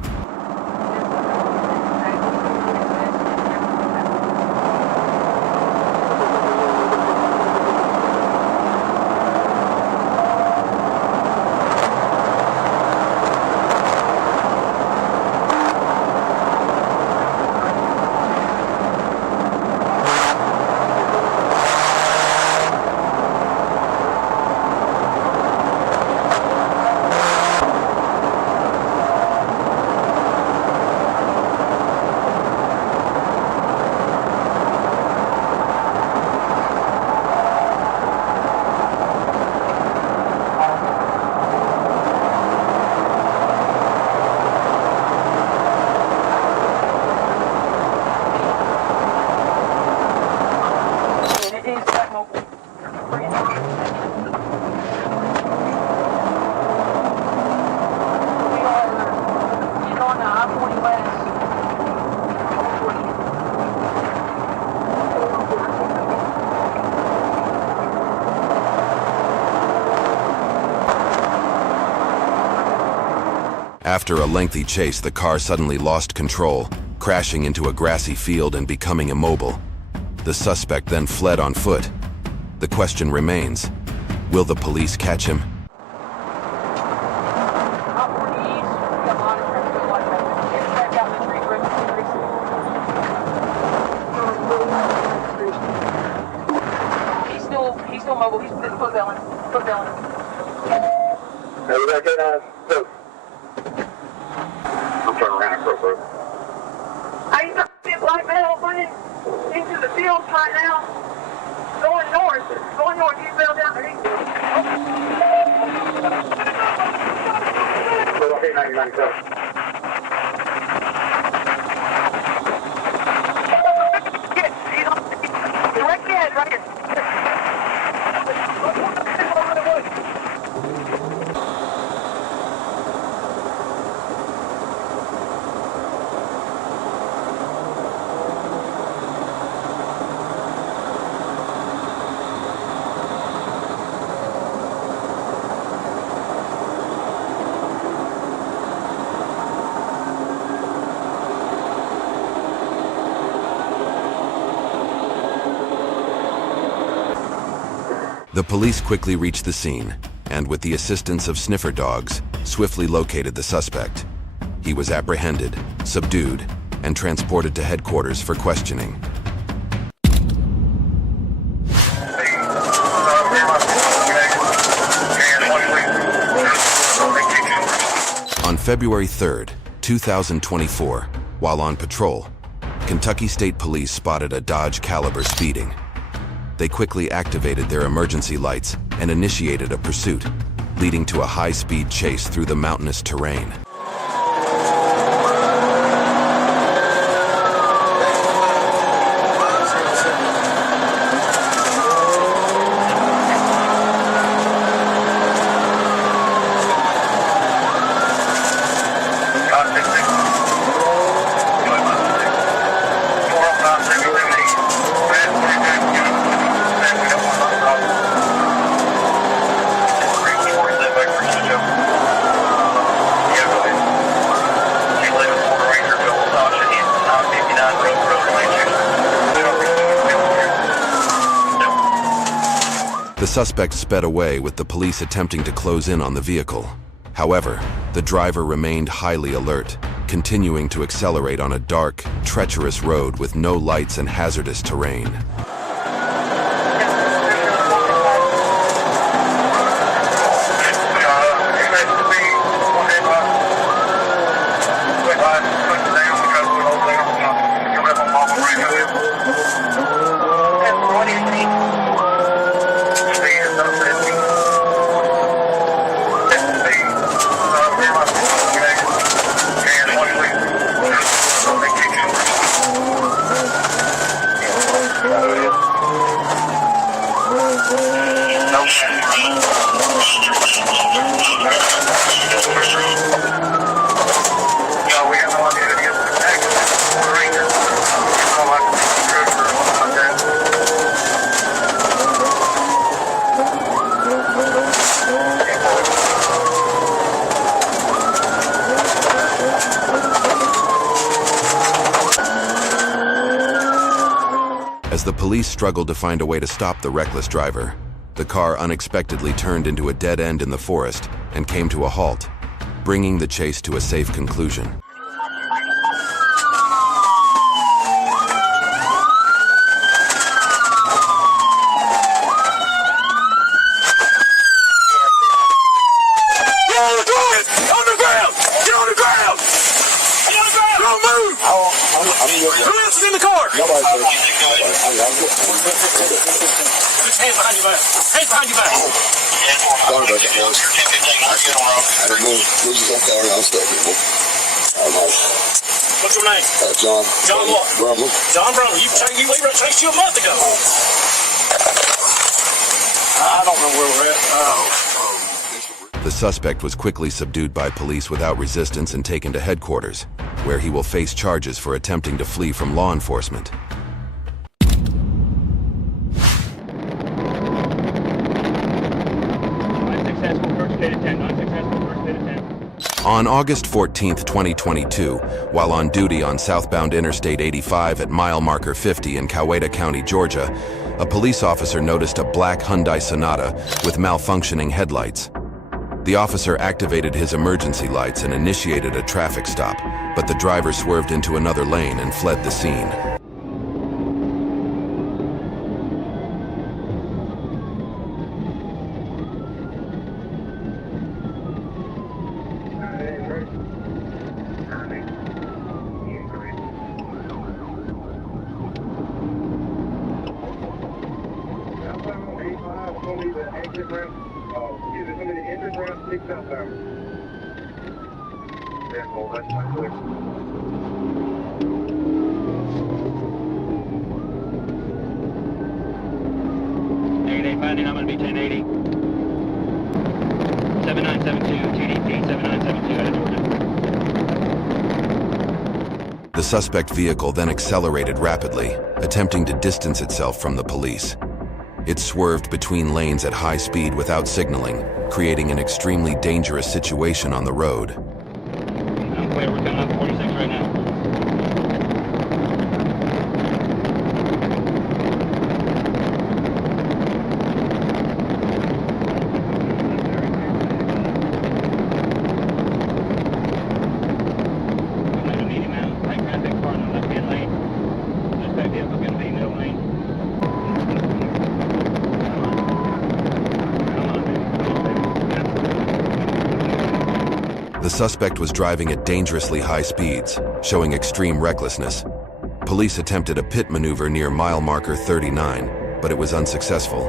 After a lengthy chase, the car suddenly lost control, crashing into a grassy field and becoming immobile. The suspect then fled on foot. The question remains, will the police catch him? He's still mobile. He's foot belling. I'm turning around real quick. I used to see a black man running into the fields right now. Going north. He fell down there. Okay, 90, Direct ahead, right here. The police quickly reached the scene, and with the assistance of sniffer dogs, swiftly located the suspect. He was apprehended, subdued, and transported to headquarters for questioning. On February 3rd, 2024, while on patrol, Kentucky State Police spotted a Dodge Caliber speeding. They quickly activated their emergency lights and initiated a pursuit, leading to a high-speed chase through the mountainous terrain. The suspect sped away with the police attempting to close in on the vehicle. However, the driver remained highly alert, continuing to accelerate on a dark, treacherous road with no lights and hazardous terrain. As the police struggled to find a way to stop the reckless driver, the car unexpectedly turned into a dead end in the forest and came to a halt, bringing the chase to a safe conclusion. Who else is in the car? Nobody. Hands behind your back. Hands behind your back. Sorry about that, guys. I don't know. We're just on car and I'm stuck here. What's your name? John. John what? Brumley. John Brumley. You chased you a month ago. I don't know where we're at. The suspect was quickly subdued by police without resistance and taken to headquarters, where he will face charges for attempting to flee from law enforcement. On August 14, 2022, while on duty on southbound Interstate 85 at mile marker 50 in Coweta County, Georgia, a police officer noticed a black Hyundai Sonata with malfunctioning headlights. The officer activated his emergency lights and initiated a traffic stop, but the driver swerved into another lane and fled the scene. I'm going to be 1080. 7972, TDP 7972 out of Georgia. The suspect vehicle then accelerated rapidly, attempting to distance itself from the police. It swerved between lanes at high speed without signaling, creating an extremely dangerous situation on the road. I'm clear, we're coming up 46 right now. The suspect was driving at dangerously high speeds, showing extreme recklessness. Police attempted a pit maneuver near mile marker 39, but it was unsuccessful.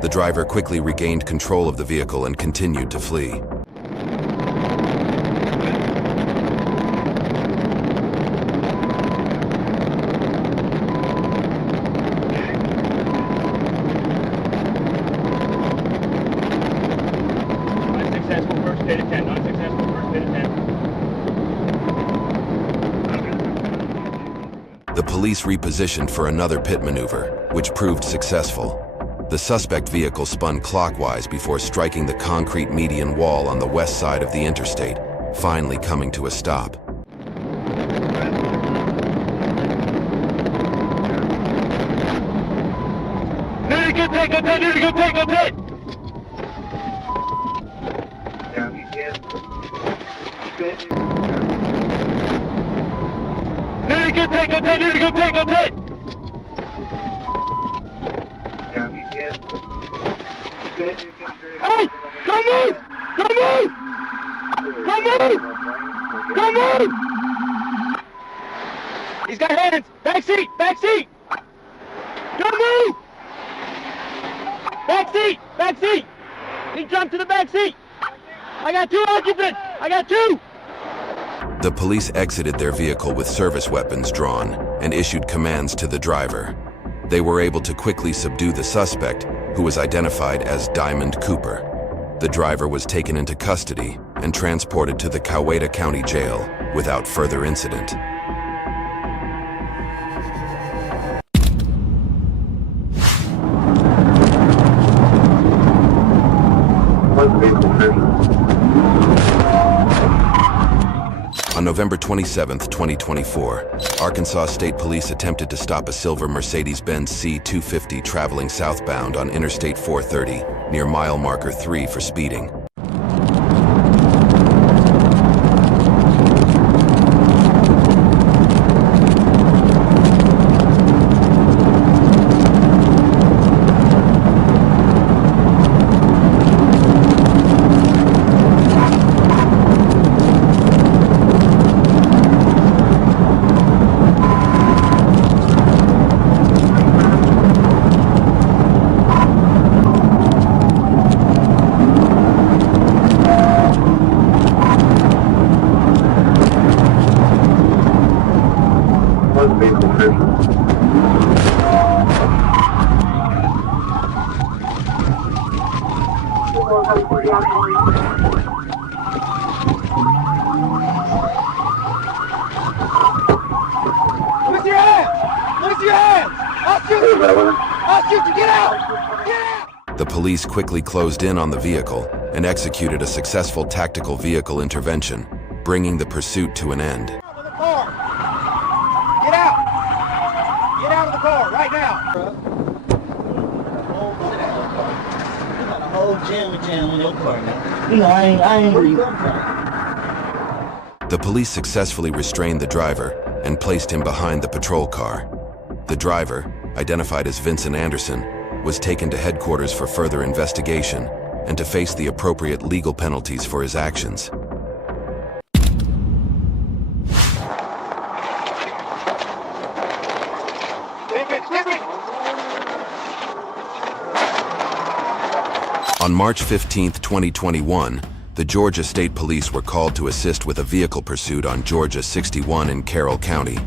The driver quickly regained control of the vehicle and continued to flee. Unsuccessful first hit attempt. Unsuccessful first hit attempt. The police repositioned for another pit maneuver, which proved successful. The suspect vehicle spun clockwise before striking the concrete median wall on the west side of the interstate, finally coming to a stop. Good pit, good pit, good pit, good pit! Good pit, good pit, good pit, good pit! Hey! Come move! Come move! Come move! Come move! He's got hands! Back seat! Back seat! Come move! Back seat! Back seat! He jumped to the back seat! I got two occupants! I got two! The police exited their vehicle with service weapons drawn and issued commands to the driver. They were able to quickly subdue the suspect, who was identified as Diamond Cooper. The driver was taken into custody and transported to the Coweta County Jail without further incident. On November 27, 2024, Arkansas State Police attempted to stop a silver Mercedes-Benz C250 traveling southbound on Interstate 430 near mile marker 3 for speeding. Lift your hands! Lift your hands! I'll shoot you! I'll shoot you! Get out! Get out! The police quickly closed in on the vehicle and executed a successful tactical vehicle intervention, bringing the pursuit to an end. Get out! Get out of the car right now! You got a whole jam in your car now. You know, I ain't where you come from. The police successfully restrained the driver and placed him behind the patrol car. The driver, identified as Vincent Anderson, was taken to headquarters for further investigation and to face the appropriate legal penalties for his actions. On March 15, 2021, the Georgia State Police were called to assist with a vehicle pursuit on Georgia 61 in Carroll County.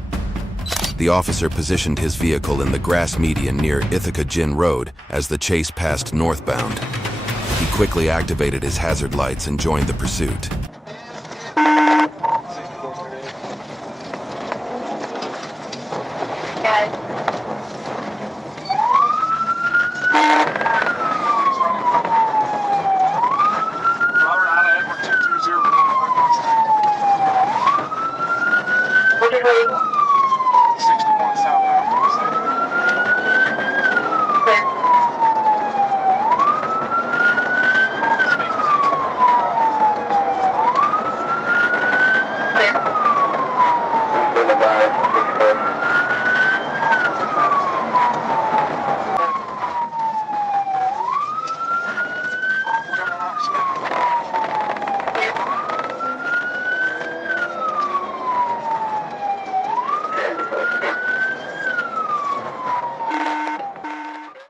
The officer positioned his vehicle in the grass median near Ithaca Gin Road as the chase passed northbound. He quickly activated his hazard lights and joined the pursuit.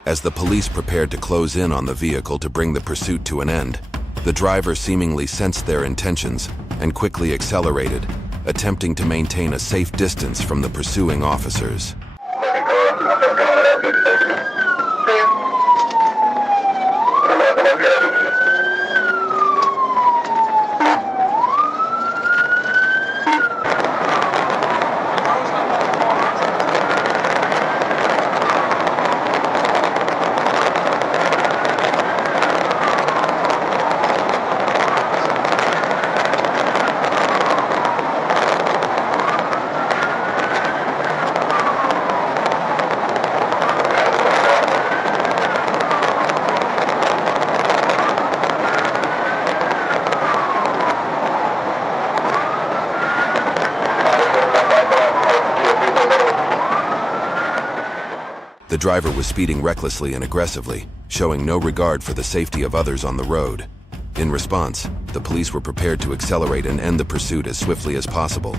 As the police prepared to close in on the vehicle to bring the pursuit to an end, the driver seemingly sensed their intentions and quickly accelerated, attempting to maintain a safe distance from the pursuing officers. The driver was speeding recklessly and aggressively, showing no regard for the safety of others on the road. In response, the police were prepared to accelerate and end the pursuit as swiftly as possible.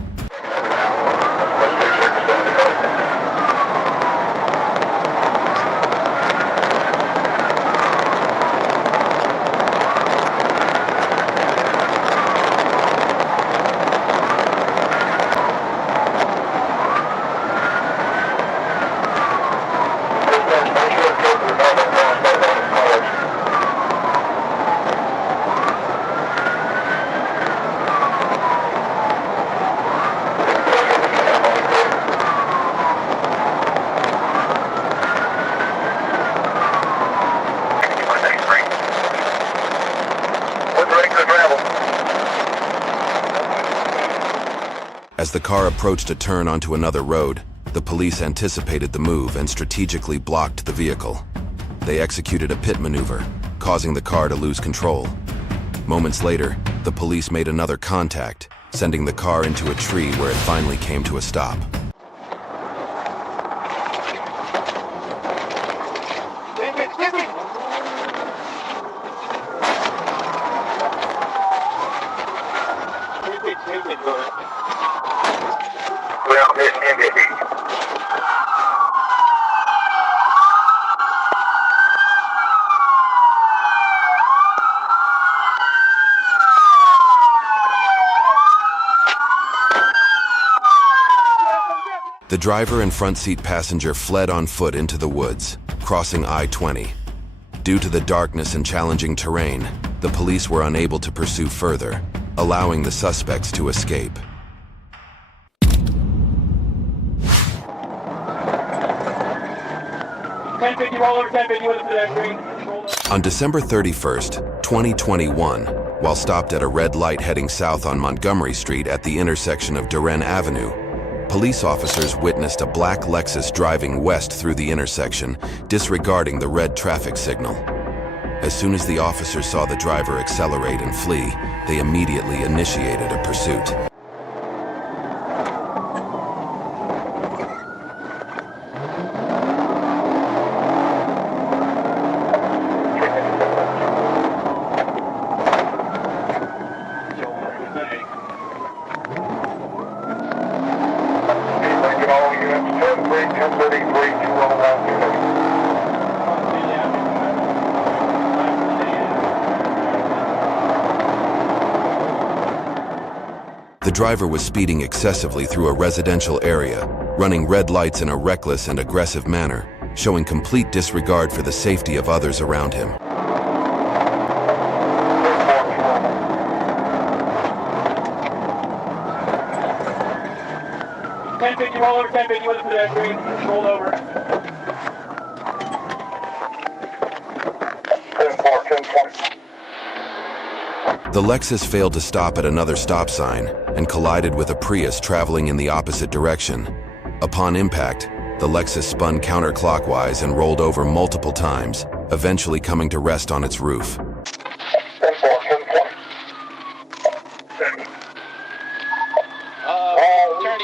As the car approached a turn onto another road, the police anticipated the move and strategically blocked the vehicle. They executed a pit maneuver, causing the car to lose control. Moments later, the police made another contact, sending the car into a tree where it finally came to a stop. The driver and front seat passenger fled on foot into the woods, crossing I-20. Due to the darkness and challenging terrain, the police were unable to pursue further, allowing the suspects to escape. On December 31st, 2021, while stopped at a red light heading south on Montgomery Street at the intersection of Duren Avenue, police officers witnessed a black Lexus driving west through the intersection, disregarding the red traffic signal. As soon as the officers saw the driver accelerate and flee, they immediately initiated a pursuit. The driver was speeding excessively through a residential area, running red lights in a reckless and aggressive manner, showing complete disregard for the safety of others around him. Roll over, 1050 with a pedestrian, roll over. 10-4, 10-20. The Lexus failed to stop at another stop sign and collided with a Prius traveling in the opposite direction. Upon impact, the Lexus spun counterclockwise and rolled over multiple times, eventually coming to rest on its roof. 10-4, 10-20.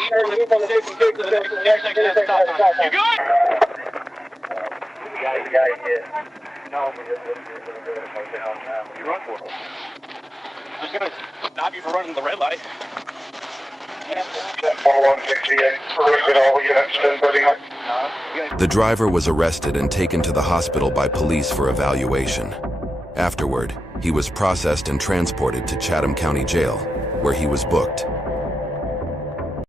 Turn east on the 66 to the intersection at the stop sign. You good? We got it, yeah. No, we just looked at the hotel. You run for it. I was gonna stop you for running the red light. 1168, all units, 1039. The driver was arrested and taken to the hospital by police for evaluation. Afterward, he was processed and transported to Chatham County Jail, where he was booked.